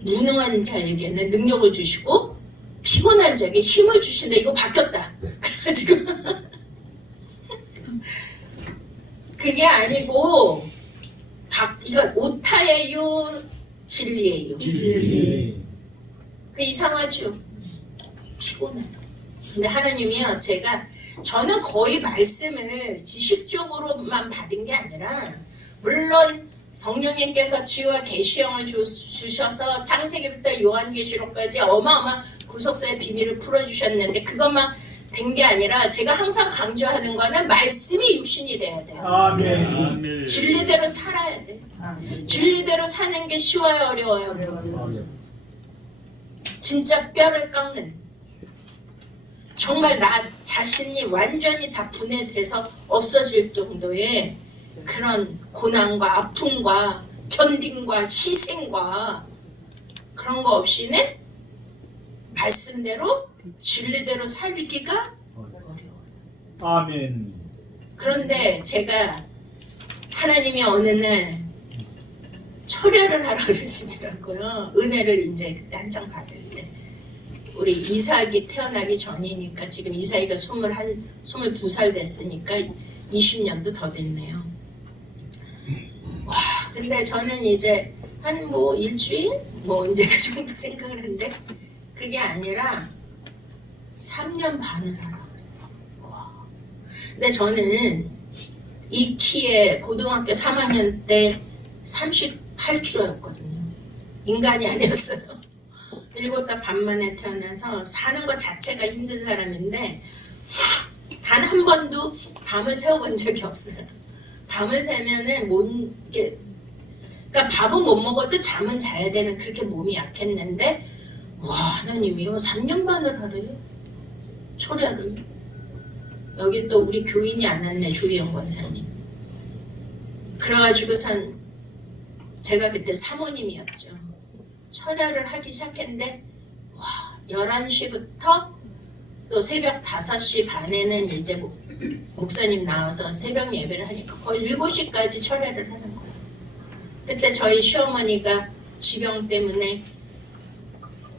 무능한 자에게는 능력을 주시고 피곤한 자에게 힘을 주신다. 이거 바뀌었다. 그래가지고 그게 아니고 이건 오타예요, 진리예요. 그 이상하죠. 피곤해. 근데 하나님이요, 저는 거의 말씀을 지식적으로만 받은 게 아니라 물론 성령님께서 지혜와 계시형을 주셔서 창세기부터 요한계시록까지 어마어마한 구속사의 비밀을 풀어주셨는데 그것만 된 게 아니라 제가 항상 강조하는 거는 말씀이 육신이 돼야 돼요. 아멘. 진리대로 살아야 돼. 진리대로 사는 게 쉬워요, 어려워요? 진짜 뼈를 깎는, 정말 나 자신이 완전히 다 분해돼서 없어질 정도의 그런 고난과 아픔과 견딤과 희생과 그런 거 없이는 말씀대로 진리대로 살기가 어려워요. 아멘. 그런데 제가 하나님이 어느 날 철야를 하라 그러시더라고요. 은혜를 이제 그때 한창 받을 때. 우리 이삭이 태어나기 전이니까 지금 이삭이가 22살 됐으니까 20년도 더 됐네요. 와, 근데 저는 이제 한 뭐 일주일? 뭐 이제 그 정도 생각을 했는데 그게 아니라 3년 반을 하라. 와. 근데 저는 이 키에 고등학교 3학년 때 38kg였거든요. 인간이 아니었어요. 7달 반 만에 태어나서 사는 것 자체가 힘든 사람인데 단 한 번도 밤을 새워본 적이 없어요. 밤을 새면은 그러니까 밥은 못 먹어도 잠은 자야 되는 그렇게 몸이 약했는데 와, 하나님이요 3년 반을 하래요. 철야를. 여기 또 우리 교인이 안 왔네, 조희영 권사님. 그래가지고선 제가 그때 사모님이었죠. 철야를 하기 시작했는데 와, 11시부터 또 새벽 5시 반에는 이제 목사님 나와서 새벽 예배를 하니까 거의 7시까지 철야를 하는 거예요. 그때 저희 시어머니가 지병 때문에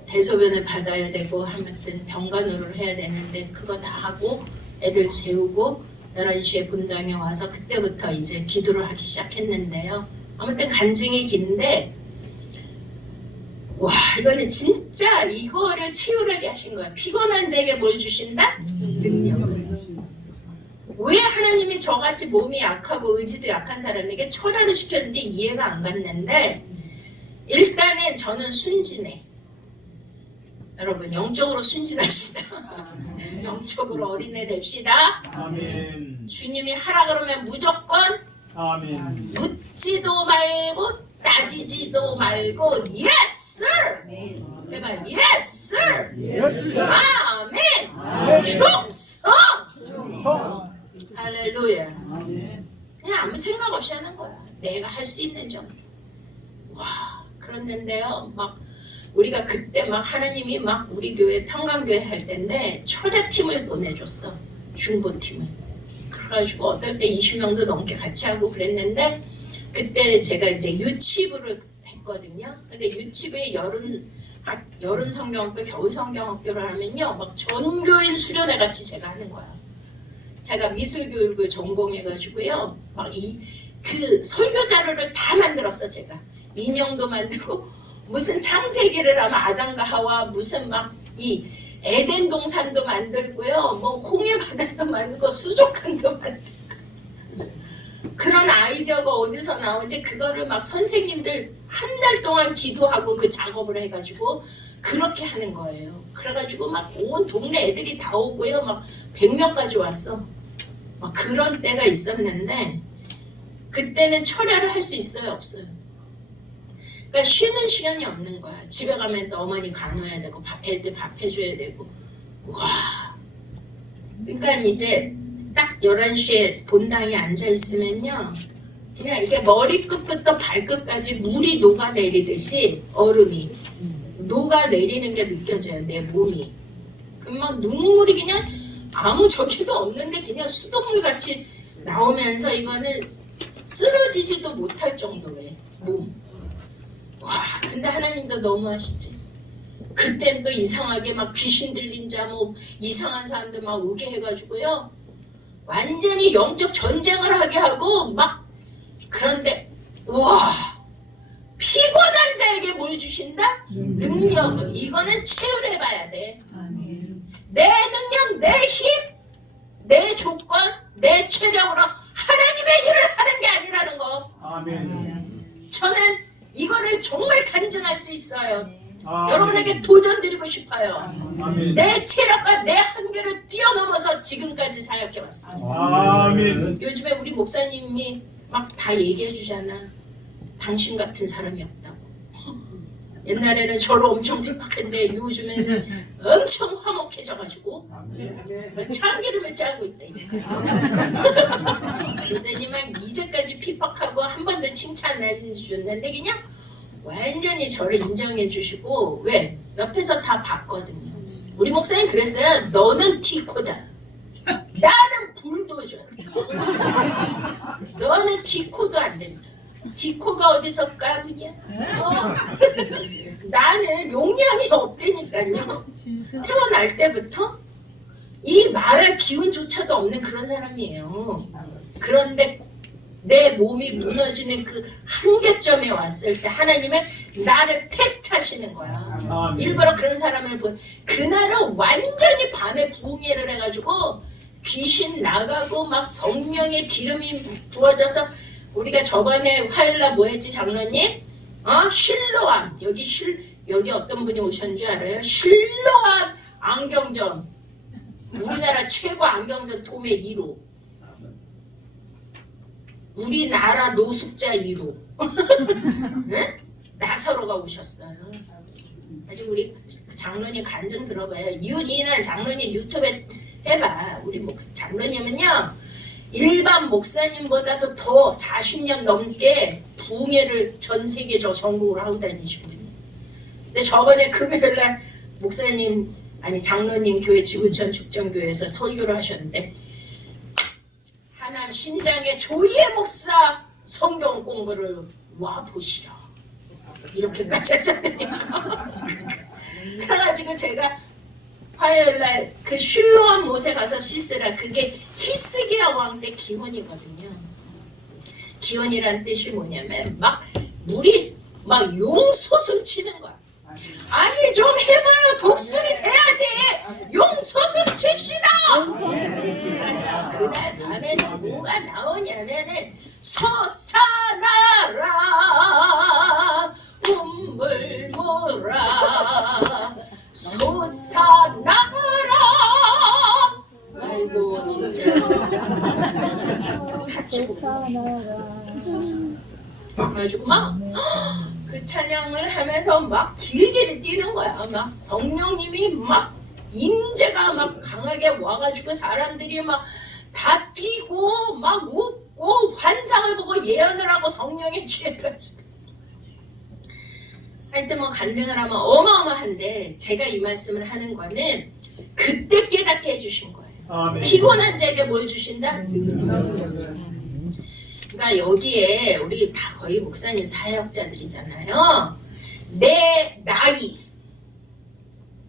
대소변을 받아야 되고 아무튼 병간호를 해야 되는데 그거 다 하고 애들 재우고 11시에 본당에 와서 그때부터 이제 기도를 하기 시작했는데요. 아무튼 간증이 긴데 와, 이거는 진짜 이거를 치유하게 하신 거야. 피곤한 자에게 뭘 주신다? 능력을. 왜 하나님이 저같이 몸이 약하고 의지도 약한 사람에게 철야를 시켰는지 이해가 안 갔는데 일단은 저는 순진해. 여러분 영적으로 순진합시다. 영적으로 어린애 됩시다. 아멘. 주님이 하라 그러면 무조건 아멘. 묻지도 말고 따지지도 말고 Yes sir! 해봐 Yes sir! 예스. 아멘! 충성! 성. 할렐루야. 아멘. 그냥 아무 생각 없이 하는 거야. 내가 할 수 있는 정도. 와, 그랬는데요. 막 우리가 그때 막 하나님이 막 우리 교회 평강교회 할 때인데 철야팀을 보내줬어. 중보팀을. 그래가지고 어떨 때 20명도 넘게 같이 하고 그랬는데 그때 제가 이제 유치부를 했거든요. 근데 유치부에 여름 성경학교, 겨울 성경학교를 하면요, 막 전교인 수련회 같이 제가 하는 거야. 제가 미술교육을 전공해가지고요, 막 그 설교 자료를 다 만들었어. 제가 인형도 만들고 무슨 창세기를 하면 아담과 하와 무슨 막 이 에덴 동산도 만들고요, 뭐 홍해 바다도 만들고 수족관도 만들고 그런 아이디어가 어디서 나오지? 그거를 막 선생님들 한 달 동안 기도하고 그 작업을 해가지고 그렇게 하는 거예요. 그래가지고 막 온 동네 애들이 다 오고요, 막 100명까지 왔어. 막 그런 때가 있었는데 그때는 철야를 할 수 있어요, 없어요? 그러니까 쉬는 시간이 없는 거야. 집에 가면 또 어머니 간호해야 되고 애들 밥 해줘야 되고. 와. 그러니까 이제 딱 11시에 본당에 앉아있으면요, 그냥 이게 머리끝부터 발끝까지 물이 녹아내리듯이 얼음이 녹아내리는 게 느껴져요. 내 몸이. 그럼 막 눈물이 그냥 아무 저기도 없는데 그냥 수돗물 같이 나오면서 이거는 쓰러지지도 못할 정도의 몸. 와, 근데 하나님도 너무하시지. 그땐 또 이상하게 막 귀신 들린 자, 뭐 이상한 사람들 막 오게 해가지고요, 완전히 영적 전쟁을 하게 하고 막. 그런데 와, 피곤한 자에게 뭘 주신다? 능력을. 이거는 체험해봐야 돼. 내 능력, 내 힘, 내 조건, 내 체력으로 하나님의 일을 하는 게 아니라는 거. 아멘. 저는 이거를 정말 간증할 수 있어요. 아멘. 여러분에게 도전드리고 싶어요. 아멘. 내 체력과 내 한계를 뛰어넘어서 지금까지 사역해왔습니다. 아멘. 요즘에 우리 목사님이 막 다 얘기해 주잖아. 당신 같은 사람이 없다고. 옛날에는 저를 엄청 핍박했는데 요즘에는 엄청 화목해져가지고 참기름을 짜고 있다니까. 그러더니만 이제까지 핍박하고 한 번도 칭찬 안 해주셨는데 그냥 완전히 저를 인정해 주시고, 왜? 옆에서 다 봤거든요. 우리 목사님 그랬어요. 너는 티코다. 나는 불도저. 너는 디코도 안 된다. 디코가 어디서 까느냐? 나는 용량이 없다니까요. 태어날 때부터 이 말할 기운조차도 없는 그런 사람이에요. 그런데 내 몸이 무너지는 그 한계점에 왔을 때 하나님은 나를 테스트하시는 거야. 일부러 그런 사람을 그날은 완전히 밤에 부흥회를 해가지고 귀신 나가고 막 성령의 기름이 부어져서, 우리가 저번에 화요일날 뭐 했지 장로님? 실로암. 여기 어떤 분이 오셨는 줄 알아요? 실로암 안경점. 우리나라 최고 안경점 도매 1호. 우리나라 노숙자 1호. 네? 나사로가 오셨어요. 아직 우리 장로님 간증 들어봐요. 이윤이는 장로님 유튜브에 해봐. 우리 장로님은요, 일반 목사님보다도 더 40년 넘게 부흥회를 전 세계 전국으로 하고 다니시거든요. 근데 저번에 금요일날 목사님, 아니 장로님 교회 지구촌 축전교회에서 설교를 하셨는데, 하남 신장의 조희의 목사 성경 공부를 와 보시라. 이렇게까지 하셨다니까. 그래가지고 제가 화요일날 그 실로암 못에 가서 씻으라. 그게 히스기야 왕 때 기원이거든요. 기원이란 뜻이 뭐냐면 막 물이 막 용솟음 치는 거야. 아니 좀 해봐요. 독수리 돼야지. 용솟음 칩시다. 그날 밤에는 뭐가 나오냐면은 솟아나라 운물 몰아 솟아나라. 아이고 진짜 같이 그래가지고 막 그 찬양을 하면서 막 길게 뛰는 거야. 막 성령님이 막 임재가 막 강하게 와가지고 사람들이 막 다 뛰고 막 웃고 꼭 환상을 보고 예언을 하고 성령에 취해가지고 하여튼 뭐 간증을 하면 어마어마한데 제가 이 말씀을 하는 거는 그때 깨닫게 해주신 거예요. 아멘. 피곤한 자에게 뭘 주신다? 그러니까 여기에 우리 다 거의 목사님 사역자들이잖아요. 내 나이,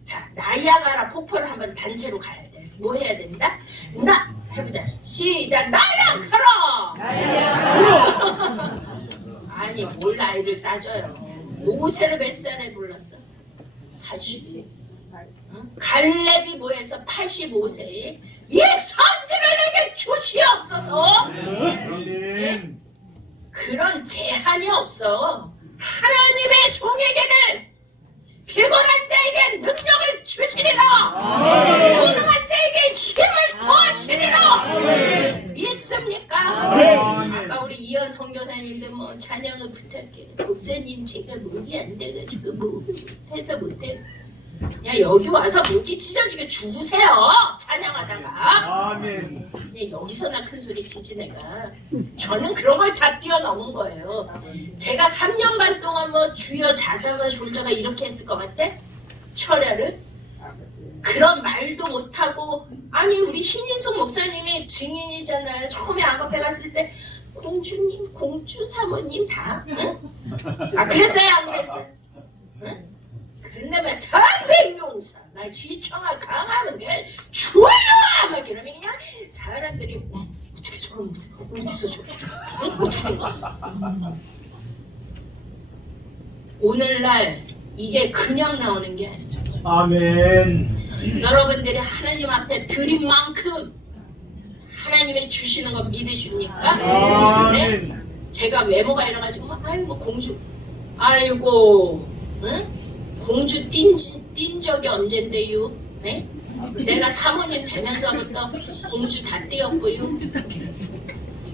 자 나이아가라 폭포를 한번 단체로 가야 돼. 뭐 해야 된다? 나 해보자. 시작. 나이아가라. 아니 뭘 나이를 따져요. 모세를 몇 살에 불렀어? 80. 갈렙이 뭐해서 85세에 이 선지를 내게 주시옵소서. 아멘. 그런 제한이 없어. 하나님의 종에게는 피곤한 자에게 능력을 주시리라. 무능한 자에게 힘을 더하시리라. 믿습니까? 아까 우리 이현 선교사님들 뭐 찬양을 부탁해. 목사님 제가 목이 안 돼가지고 뭐 해서 못해. 야 여기 와서 목이 찢어지게 죽으세요. 찬양하다가. 아멘. 여기서나 큰 소리 치지 내가. 저는 그런 걸 다 뛰어넘은 거예요. 제가 3년 반 동안 뭐 주여 자다가 졸다가 이렇게 했을 것 같아? 철야를? 그런 말도 못하고. 아니 우리 신인숙 목사님이 증인이잖아요. 처음에 아가페 갔을 때 공주님, 공주 사모님 다. 응? 아 그랬어요 안 그랬어요? 응? 그런다면 300용사 나 시청아 강하는 게 주여 막 그러면 그냥 사람들이 어떻게 저런 모습 어디서 저렇게 어떻게 오늘날 이게 그냥 나오는 게 아니죠. 아멘. 여러분들이 하나님 앞에 드린 만큼 하나님이 주시는 거 믿으십니까? 네? 아멘. 제가 외모가 이래가지고 막 아이고 공주 아이고 응? 공주 띈 적이 언젠데요? 네? 내가 사모님 되면서부터 공주 다 띄었고요.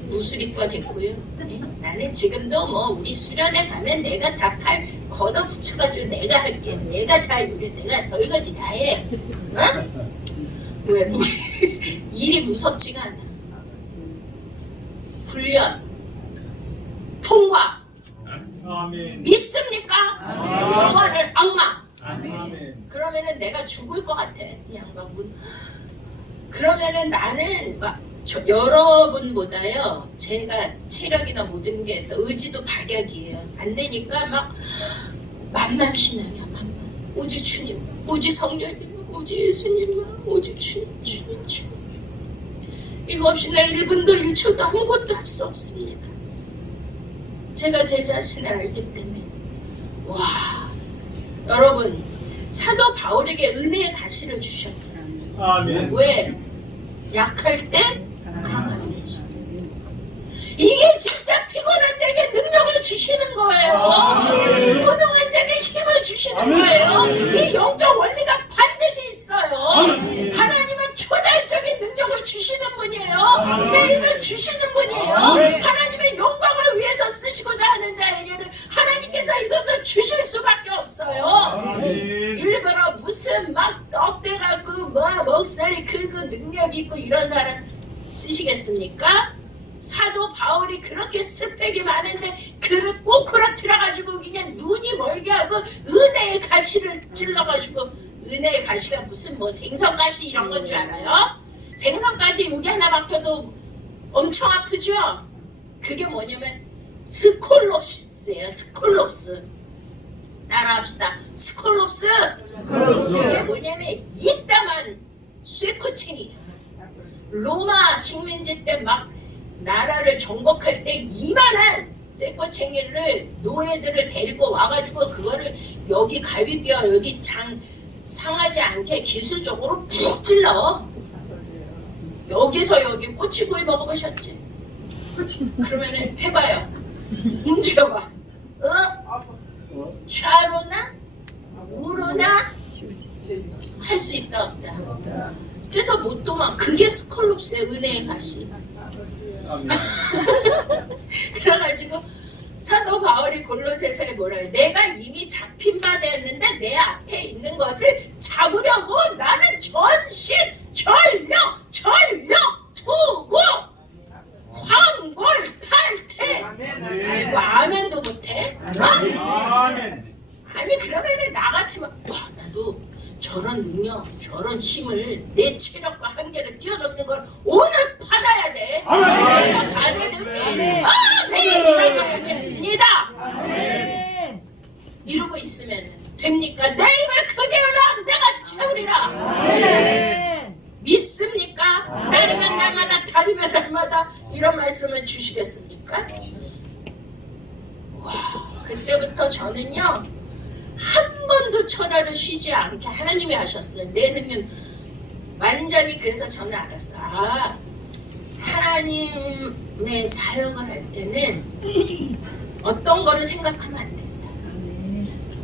무술이과 됐고요. 네? 나는 지금도 뭐 우리 수련회 가면 내가 다 팔 걷어 붙여가지고 내가 할게. 내가 다 이래. 내가 설거지 다 해. 어? 왜? 일이 무섭지가 않아. 훈련, 통과. 아멘. 믿습니까? 영화를 악마. 아멘. 그러면은 내가 죽을 것 같아. 그냥 막 그러면은 나는 막 여러분보다요. 제가 체력이나 모든 게 또 의지도 박약이에요. 안 되니까 막 만만신앙이야. 만만. 오직 주님, 오직 성령님, 오직 예수님만, 오직 주님. 이거 없이 내 1분도 1초도 아무것도 할 수 없습니다. 제가 제 자신을 알기 때문에. 와, 여러분 사도 바울에게 은혜의 가시를 주셨잖아요. 아멘. 왜? 약할 때 강한 때. 이게 진짜 피곤한 자에게 능력을 주시는 거예요. 무능한 자에게 힘을 주시는 거예요. 이 영적 원리가 반드시 있어요. 하나님은 초자연적인 능력을 주시는 분이에요. 새 힘을 주시는 분이에요. 하나님의 영광을 위해서 쓰시고자 하는 자에게는 하나님께서 이것을 주실 수밖에 없어요. 일부러 무슨 막 떡대갖고 뭐 목소리 크고 능력 있고 이런 사람 쓰시겠습니까? 사도 바울이 그렇게 스펙이 많은데 그를 꼬꾸라 틀어가지고 그냥 눈이 멀게 하고 은혜의 가시를 찔러가지고 은혜의 가시가 무슨 뭐 생선가시 이런 건 줄 알아요? 생선가시 여기 하나 박혀도 엄청 아프죠? 그게 뭐냐면 스콜롭스예요. 스콜롭스. 따라합시다. 스콜롭스. 그게 뭐냐면 이따만 쇠코챙이에요. 로마 식민지 때 막 나라를 정복할 때 이만한 쇠꼬챙이를 노예들을 데리고 와가지고 그거를 여기 갈비뼈 여기 상하지 않게 기술적으로 푹 찔러. 여기서 여기 꼬치구이 먹어보셨지? 그러면은 해봐요. 움직여봐. 좌로나 우로나 할 수 있다 없다. 그래서 못 도망. 그게 스콜롭스의 은혜의 가시. 그래가지고 사도 바울이 골로새서에 뭐라 해? 내가 이미 잡힌 바 되었는데 내 앞에 있는 것을 잡으려고 나는 전심 전력 투구 황골 저런 능력, 저런 힘을 내 체력과 한계를 뛰어넘는 걸 오늘 받아야 돼. 내가 받아야 아멘이라고 하겠습니다. 이러고 있으면 됩니까? 내 힘을 크게 올라 내가 채우리라. 믿습니까? 날이면 날마다 달이면 달마다 이런 말씀을 주시겠습니까? 와, 그때부터 저는요 한 번도 철야를 쉬지 않게 하나님이 하셨어요. 내 능력 완전히. 그래서 저는 알았어. 아, 하나님의 사역을 할 때는 어떤 거를 생각하면 안 된다.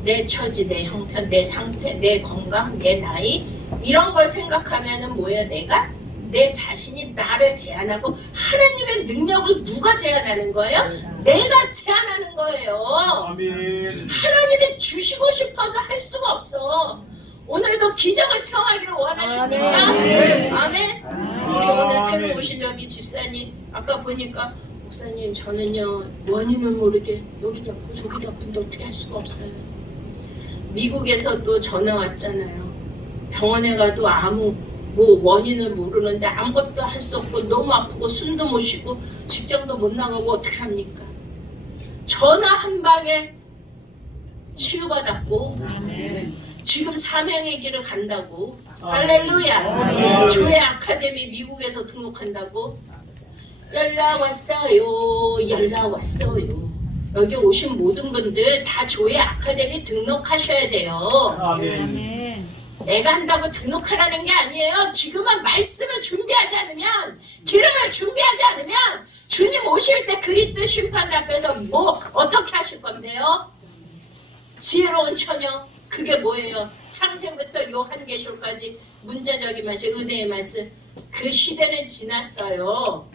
내 처지, 내 형편, 내 상태, 내 건강, 내 나이 이런 걸 생각하면은 뭐예요? 내 자신이 나를 제한하고 하나님의 능력을 누가 제한하는 거예요? 내가 제한하는 거예요. 아멘. 하나님이 주시고 싶어도 할 수가 없어. 오늘도 기적을 청하기를 원하십니까? 아멘. 우리 오늘 새로 오신 저기 집사님 아까 보니까 목사님 저는요 원인을 모르게 여기도 아프고 저기도 아픈데 어떻게 할 수가 없어요. 미국에서 또 전화 왔잖아요. 병원에 가도 아무 원인을 모르는데 아무것도 할 수 없고 너무 아프고 숨도 못 쉬고 직장도 못 나가고 어떻게 합니까? 전화 한 방에 치유받았고 지금 사명의 길을 간다고. 할렐루야. 교회 아카데미 미국에서 등록한다고. 연락 왔어요. 여기 오신 모든 분들 다 교회 아카데미 등록하셔야 돼요. 아멘. 내가 한다고 등록하라는 게 아니에요. 지금은 말씀을 준비하지 않으면, 기름을 준비하지 않으면 주님 오실 때 그리스도 심판 앞에서 뭐 어떻게 하실 건데요? 지혜로운 처녀, 그게 뭐예요? 창세부터 요한계시록까지 문자적인 말씀, 은혜의 말씀. 그 시대는 지났어요.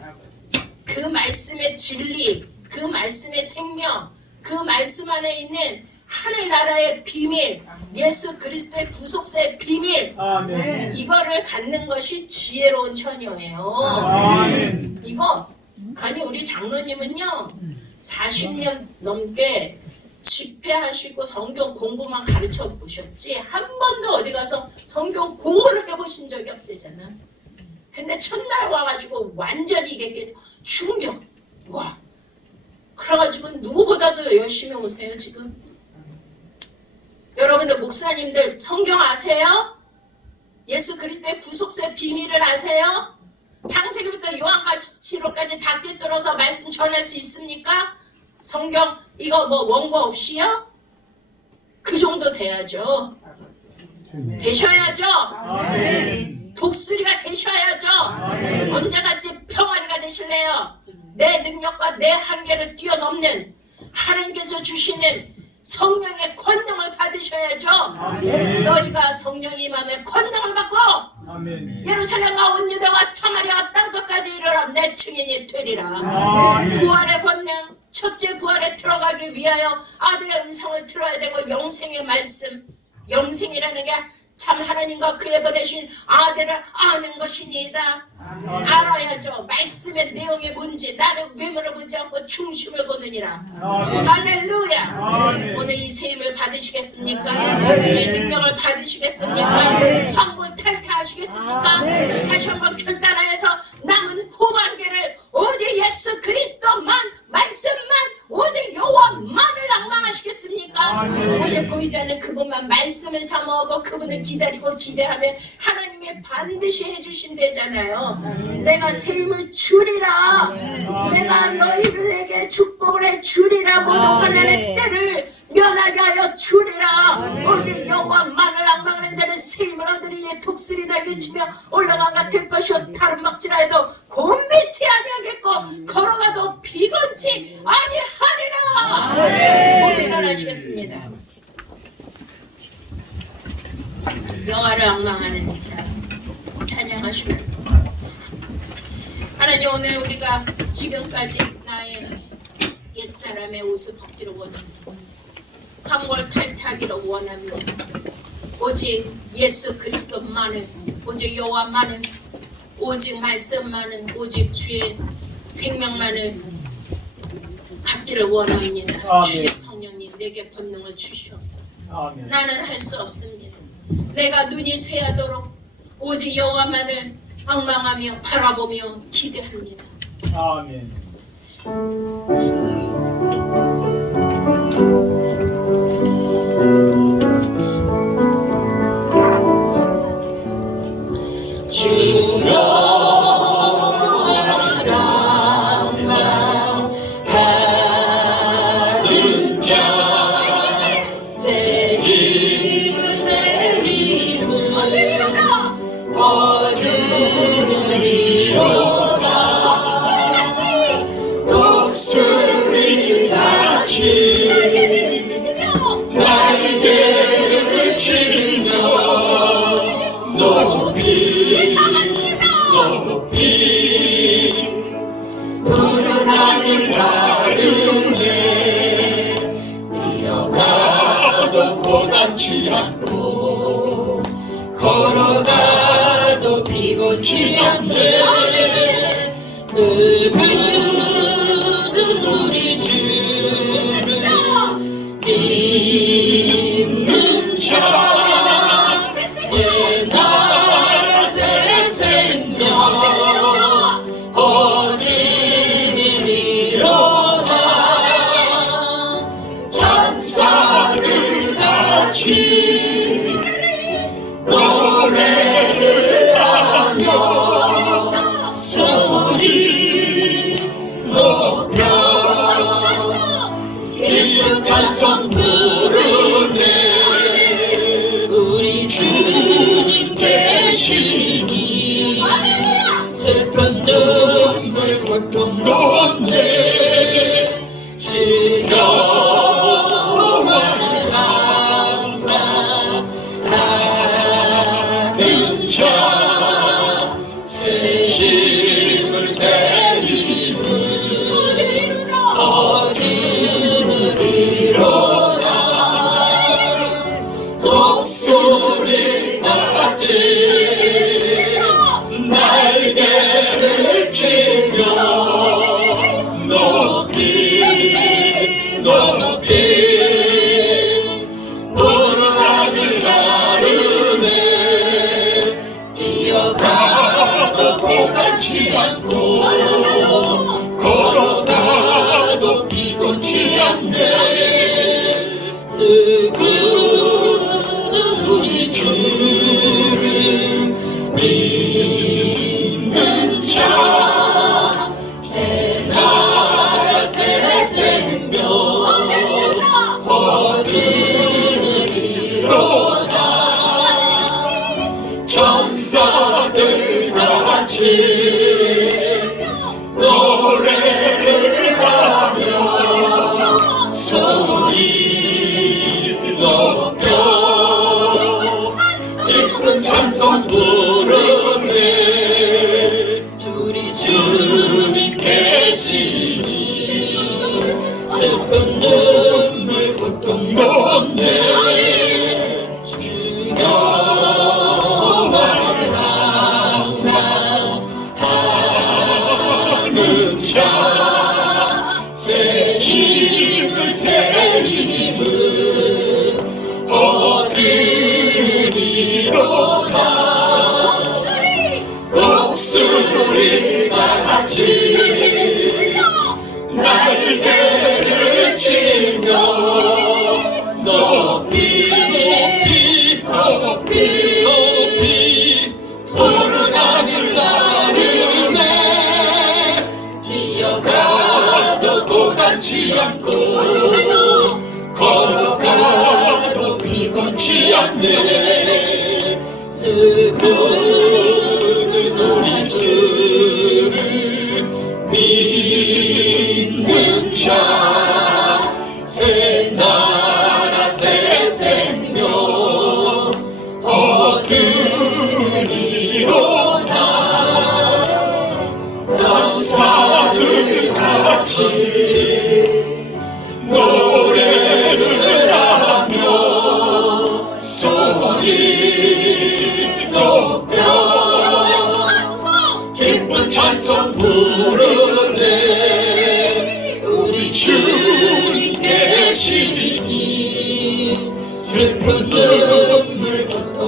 그 말씀의 진리, 그 말씀의 생명, 그 말씀 안에 있는 하늘나라의 비밀, 예수 그리스도의 구속사의 비밀, 아멘. 이거를 갖는 것이 지혜로운 처녀예요. 아멘. 이거 아니 우리 장로님은요 40년 넘게 집회하시고 성경 공부만 가르쳐 보셨지 한 번도 어디 가서 성경 공부를 해보신 적이 없대잖아. 근데 첫날 와가지고 완전히 이게 충격. 와. 그래가지고 누구보다도 열심히 오세요 지금. 여러분들 목사님들 성경 아세요? 예수 그리스도의 구속사의 비밀을 아세요? 창세기부터 요한계시록까지 다 꿰뚫어서 말씀 전할 수 있습니까? 성경 이거 뭐 원고 없이요? 그 정도 돼야죠. 되셔야죠. 아멘. 독수리가 되셔야죠. 아멘. 언제같이 평안이가 되실래요? 내 능력과 내 한계를 뛰어넘는 하나님께서 주시는 성령의 권능을 받으셔야죠. 아멘. 너희가 성령이 임하면 권능을 받고 아멘. 예루살렘과 온 유다와 사마리아 땅끝까지 이르러 내 증인이 되리라. 아멘. 부활의 권능, 첫째 부활에 들어가기 위하여 아들의 음성을 들어야 되고 영생의 말씀, 영생이라는 게 참 하나님과 그의 보내신 아들을 아는 것이니이다. 알아야죠. 말씀의 내용이 뭔지 나를 외모를 보지 않고 중심을 보느니라. 아멘. 할렐루야. 아멘. 오늘 이 세임을 받으시겠습니까? 아멘. 이 능력을 받으시겠습니까? 아멘. 황골 탈퇴하시겠습니까? 아멘. 다시 한번 결단하여서 남은 후반기를 오직 예수 그리스도만 말씀만 오직 여호와만을 낭망하시겠습니까? 아멘. 오직 보이지 않는 그분만 말씀을 사모하고 그분을 기다리고 기대하면 하나님이 반드시 해주신대잖아요. 내가 세임을 주리라. 내가 너희들에게 축복을 해주리라. 모두 환난의 때를 면하게 하여 주리라. 오직 여호와만을 낭망하는 자는 세임을 얻으리니 독수리 날개치며 올라간 같을 것이요 다른 막지라 해도 곤비치 아니하겠고 걸어가도 비건치 아니하리라. 모두 일어나시겠습니다. 영화를 앙망하는 자 찬양하시면서 하나님 오늘 우리가 지금까지 나의 옛사람의 옷을 벗기를 원합니다. 황골 탈퇴하기를 원합니다. 오직 예수 그리스도만을 오직 여호와만을 오직 말씀만을 오직 주의 생명만을 받기를 원합니다. 아멘. 주의 성령님 내게 권능을 주시옵소서. 아멘. 나는 할 수 없습니다. 내가 눈이 쇠하도록 오직 여호와만을 앙망하며 바라보며 기대합니다. 아멘. 주여 나를 앙망하는 자 새 힘을 새 힘을 얻으리로다 독수리같이 날개를 치며 높이 푸른 하늘 나르네 뛰어가도 고단치 않고 걸어가도 피곤치 않네 누구든 우리 주를 믿는 자 새 나라 새 생명 얻으리로다 천사들 같이 노래를 하며 소리 높여 기쁜 찬송 부르네 우리 주님 계시니 슬픈 눈물 고통도 없네 주여와를 앙망하는 자 새 힘을 새 힘을 얻으리로다 독수리같이 날개를 치며 높이 높이 푸른 하늘 나르네 뛰어가도 피곤치 않고 걸어가도 피곤치 않네 누구든 우리 주를 믿는 자 새 나라 새 생명 얻으리로다 천사들 같이 노래를 하며 소리 높여 기쁜 찬송 부르네 우리 주님 계시니 슬픈 눈물 고통도 없네 주여와를 앙망하는 자 새 힘을 새 힘을 얻으리로다 독수리같이 날개를 치며 높이 높이 더 높이 더 높이 푸른 하늘 나르네 뛰어가도 고단치 않고 걸어가도 피곤치 않네 누구든 우리 주를 믿는 자 새 나라 새 생명 얻으리로다 천사들 같이 노래를 하며 소리 높여 기쁜 찬송 부르네 우리 주님 계시니 슬픈 눈물 고통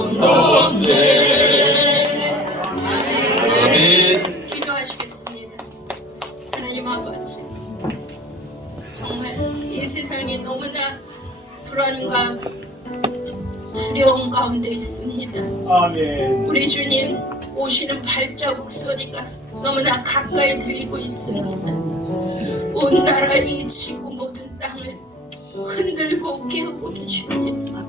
아멘. 우리 주님 오시는 발자국 소리가 너무나 가까이 들리고 있습니다. 온 나라 이 지구 모든 땅을 흔들고 깨우고 계십니다.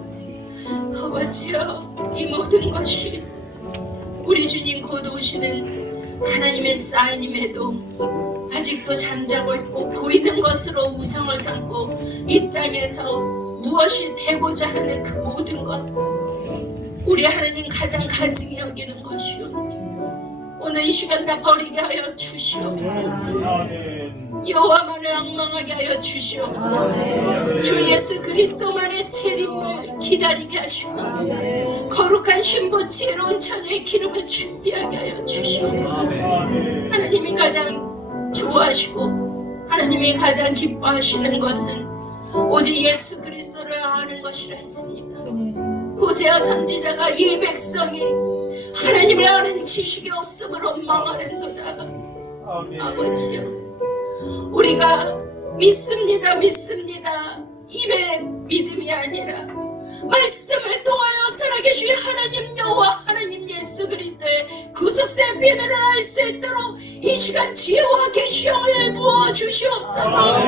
아버지여, 이 모든 것이 우리 주님 곧 오시는 하나님의 사인임에도 아직도 잠자고 있고 보이는 것으로 우상을 삼고 이 땅에서 무엇이 되고자 하는 그 모든 것, 우리 하나님 가장 가증히 여기는 것이오. 오늘 이 시간 다 버리게 하여 주시옵소서. 아멘. 여호와만을 앙망하게 하여 주시옵소서. 주 예수 그리스도만의 재림을 기다리게 하시고 거룩한 신부 지혜로운 처녀의 기름을 준비하게 하여 주시옵소서. 하나님이 가장 좋아하시고 하나님이 가장 기뻐하시는 것은 오직 예수 그리스도를 아는 것이라 했습니다. 호세아 선지자가 이 백성이 하나님을 아는 지식이 없으므로 망하는도다. 아버지여, 우리가 믿습니다 입의 믿음이 아니라 말씀을 통하여 살아계신 하나님 여호와 하나님 예수 그리스도의 구속사의 비밀을 알 수 있도록 이 시간 지혜와 계시형을 부어 주시옵소서.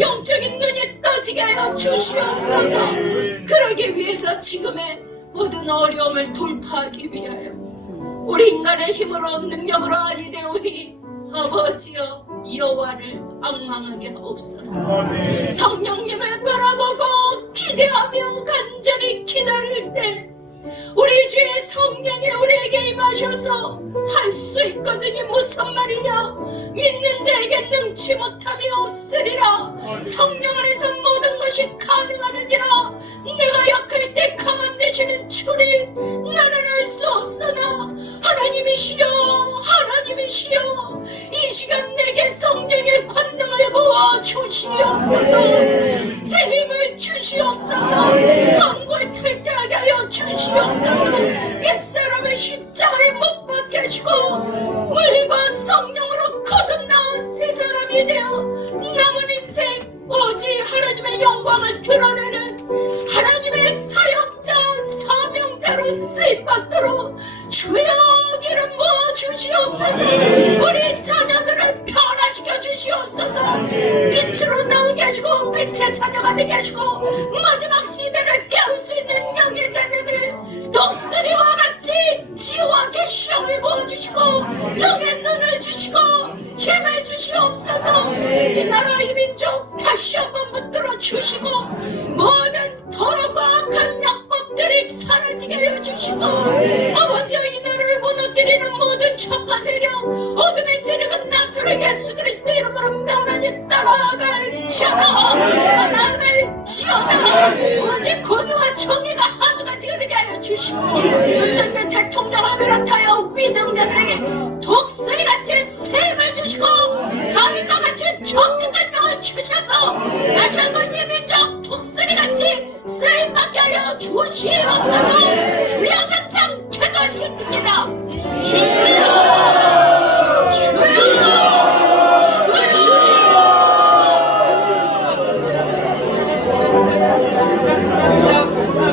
영적인 눈이 떠지게 하여 주시옵소서. 그러기 위해서 지금의 모든 어려움을 돌파하기 위하여 우리 인간의 힘으로 능력으로 아니 되오니 아버지여 여호와를 앙망하게 하옵소서. 성령님을 바라보고 기대하며 간절히 기다릴 때 우리 주의 성령이 우리에게 임하셔서 할 수 있거든요. 무슨 말이냐? 믿는 자에게 능치 못함이 없으리라. 성령 안에서 모든 것이 가능하느니라. 내가 약할 때 강함 되시는 주님, 나는 알 수 없으나 하나님이시여, 하나님이시여, 이 시간 내게 성령의 권능을 부어 주시옵소서. 새 힘을 주시옵소서. 한골 탈퇴하게 하여 주시옵소서. 옛사람의 십자가에 못 박게 하시고 물과 성령으로 거듭나온 새 사람이 되어 남은 인생 오직 하나님의 영광을 드러내는 하나님의 사역자 사명자로 쓰임받도록 주여 기름 부어 주시옵소서. 우리 자녀들을 변화시켜 주시옵소서. 빛으로 나오게 하시고 빛의 자녀가 되게 하시고 마지막 시대를 깨울 수 있는 영의 자녀들 독수리와 같이 지혜와 계시형을 부어주시고 영의 눈을 주시고 힘을 주시옵소서. 이 나라 이 민족 다시 한번 붙들어 주시고 모든 더럽고 악한 약법들이 사라지게 하여 주시고 아버지여, 이 나라를 무너뜨리는 모든 척과 세력 어둠의 세력은 나사렛 예수 그리스도 이름으로 멸하니 따라갈지어다. 오직 공의와 정의가 하수같이 흐르게 하여 주시고 윤석열 대통령을 비롯하여 위정자들에게 독수리같이 셈을 주시고 다윗과 같이 정직한 영을 주셔서 다시 한번 이 민족 독수리같이 쓰임받게 하여 주시옵소서. 주여 삼창 기도하시겠습니다. 주여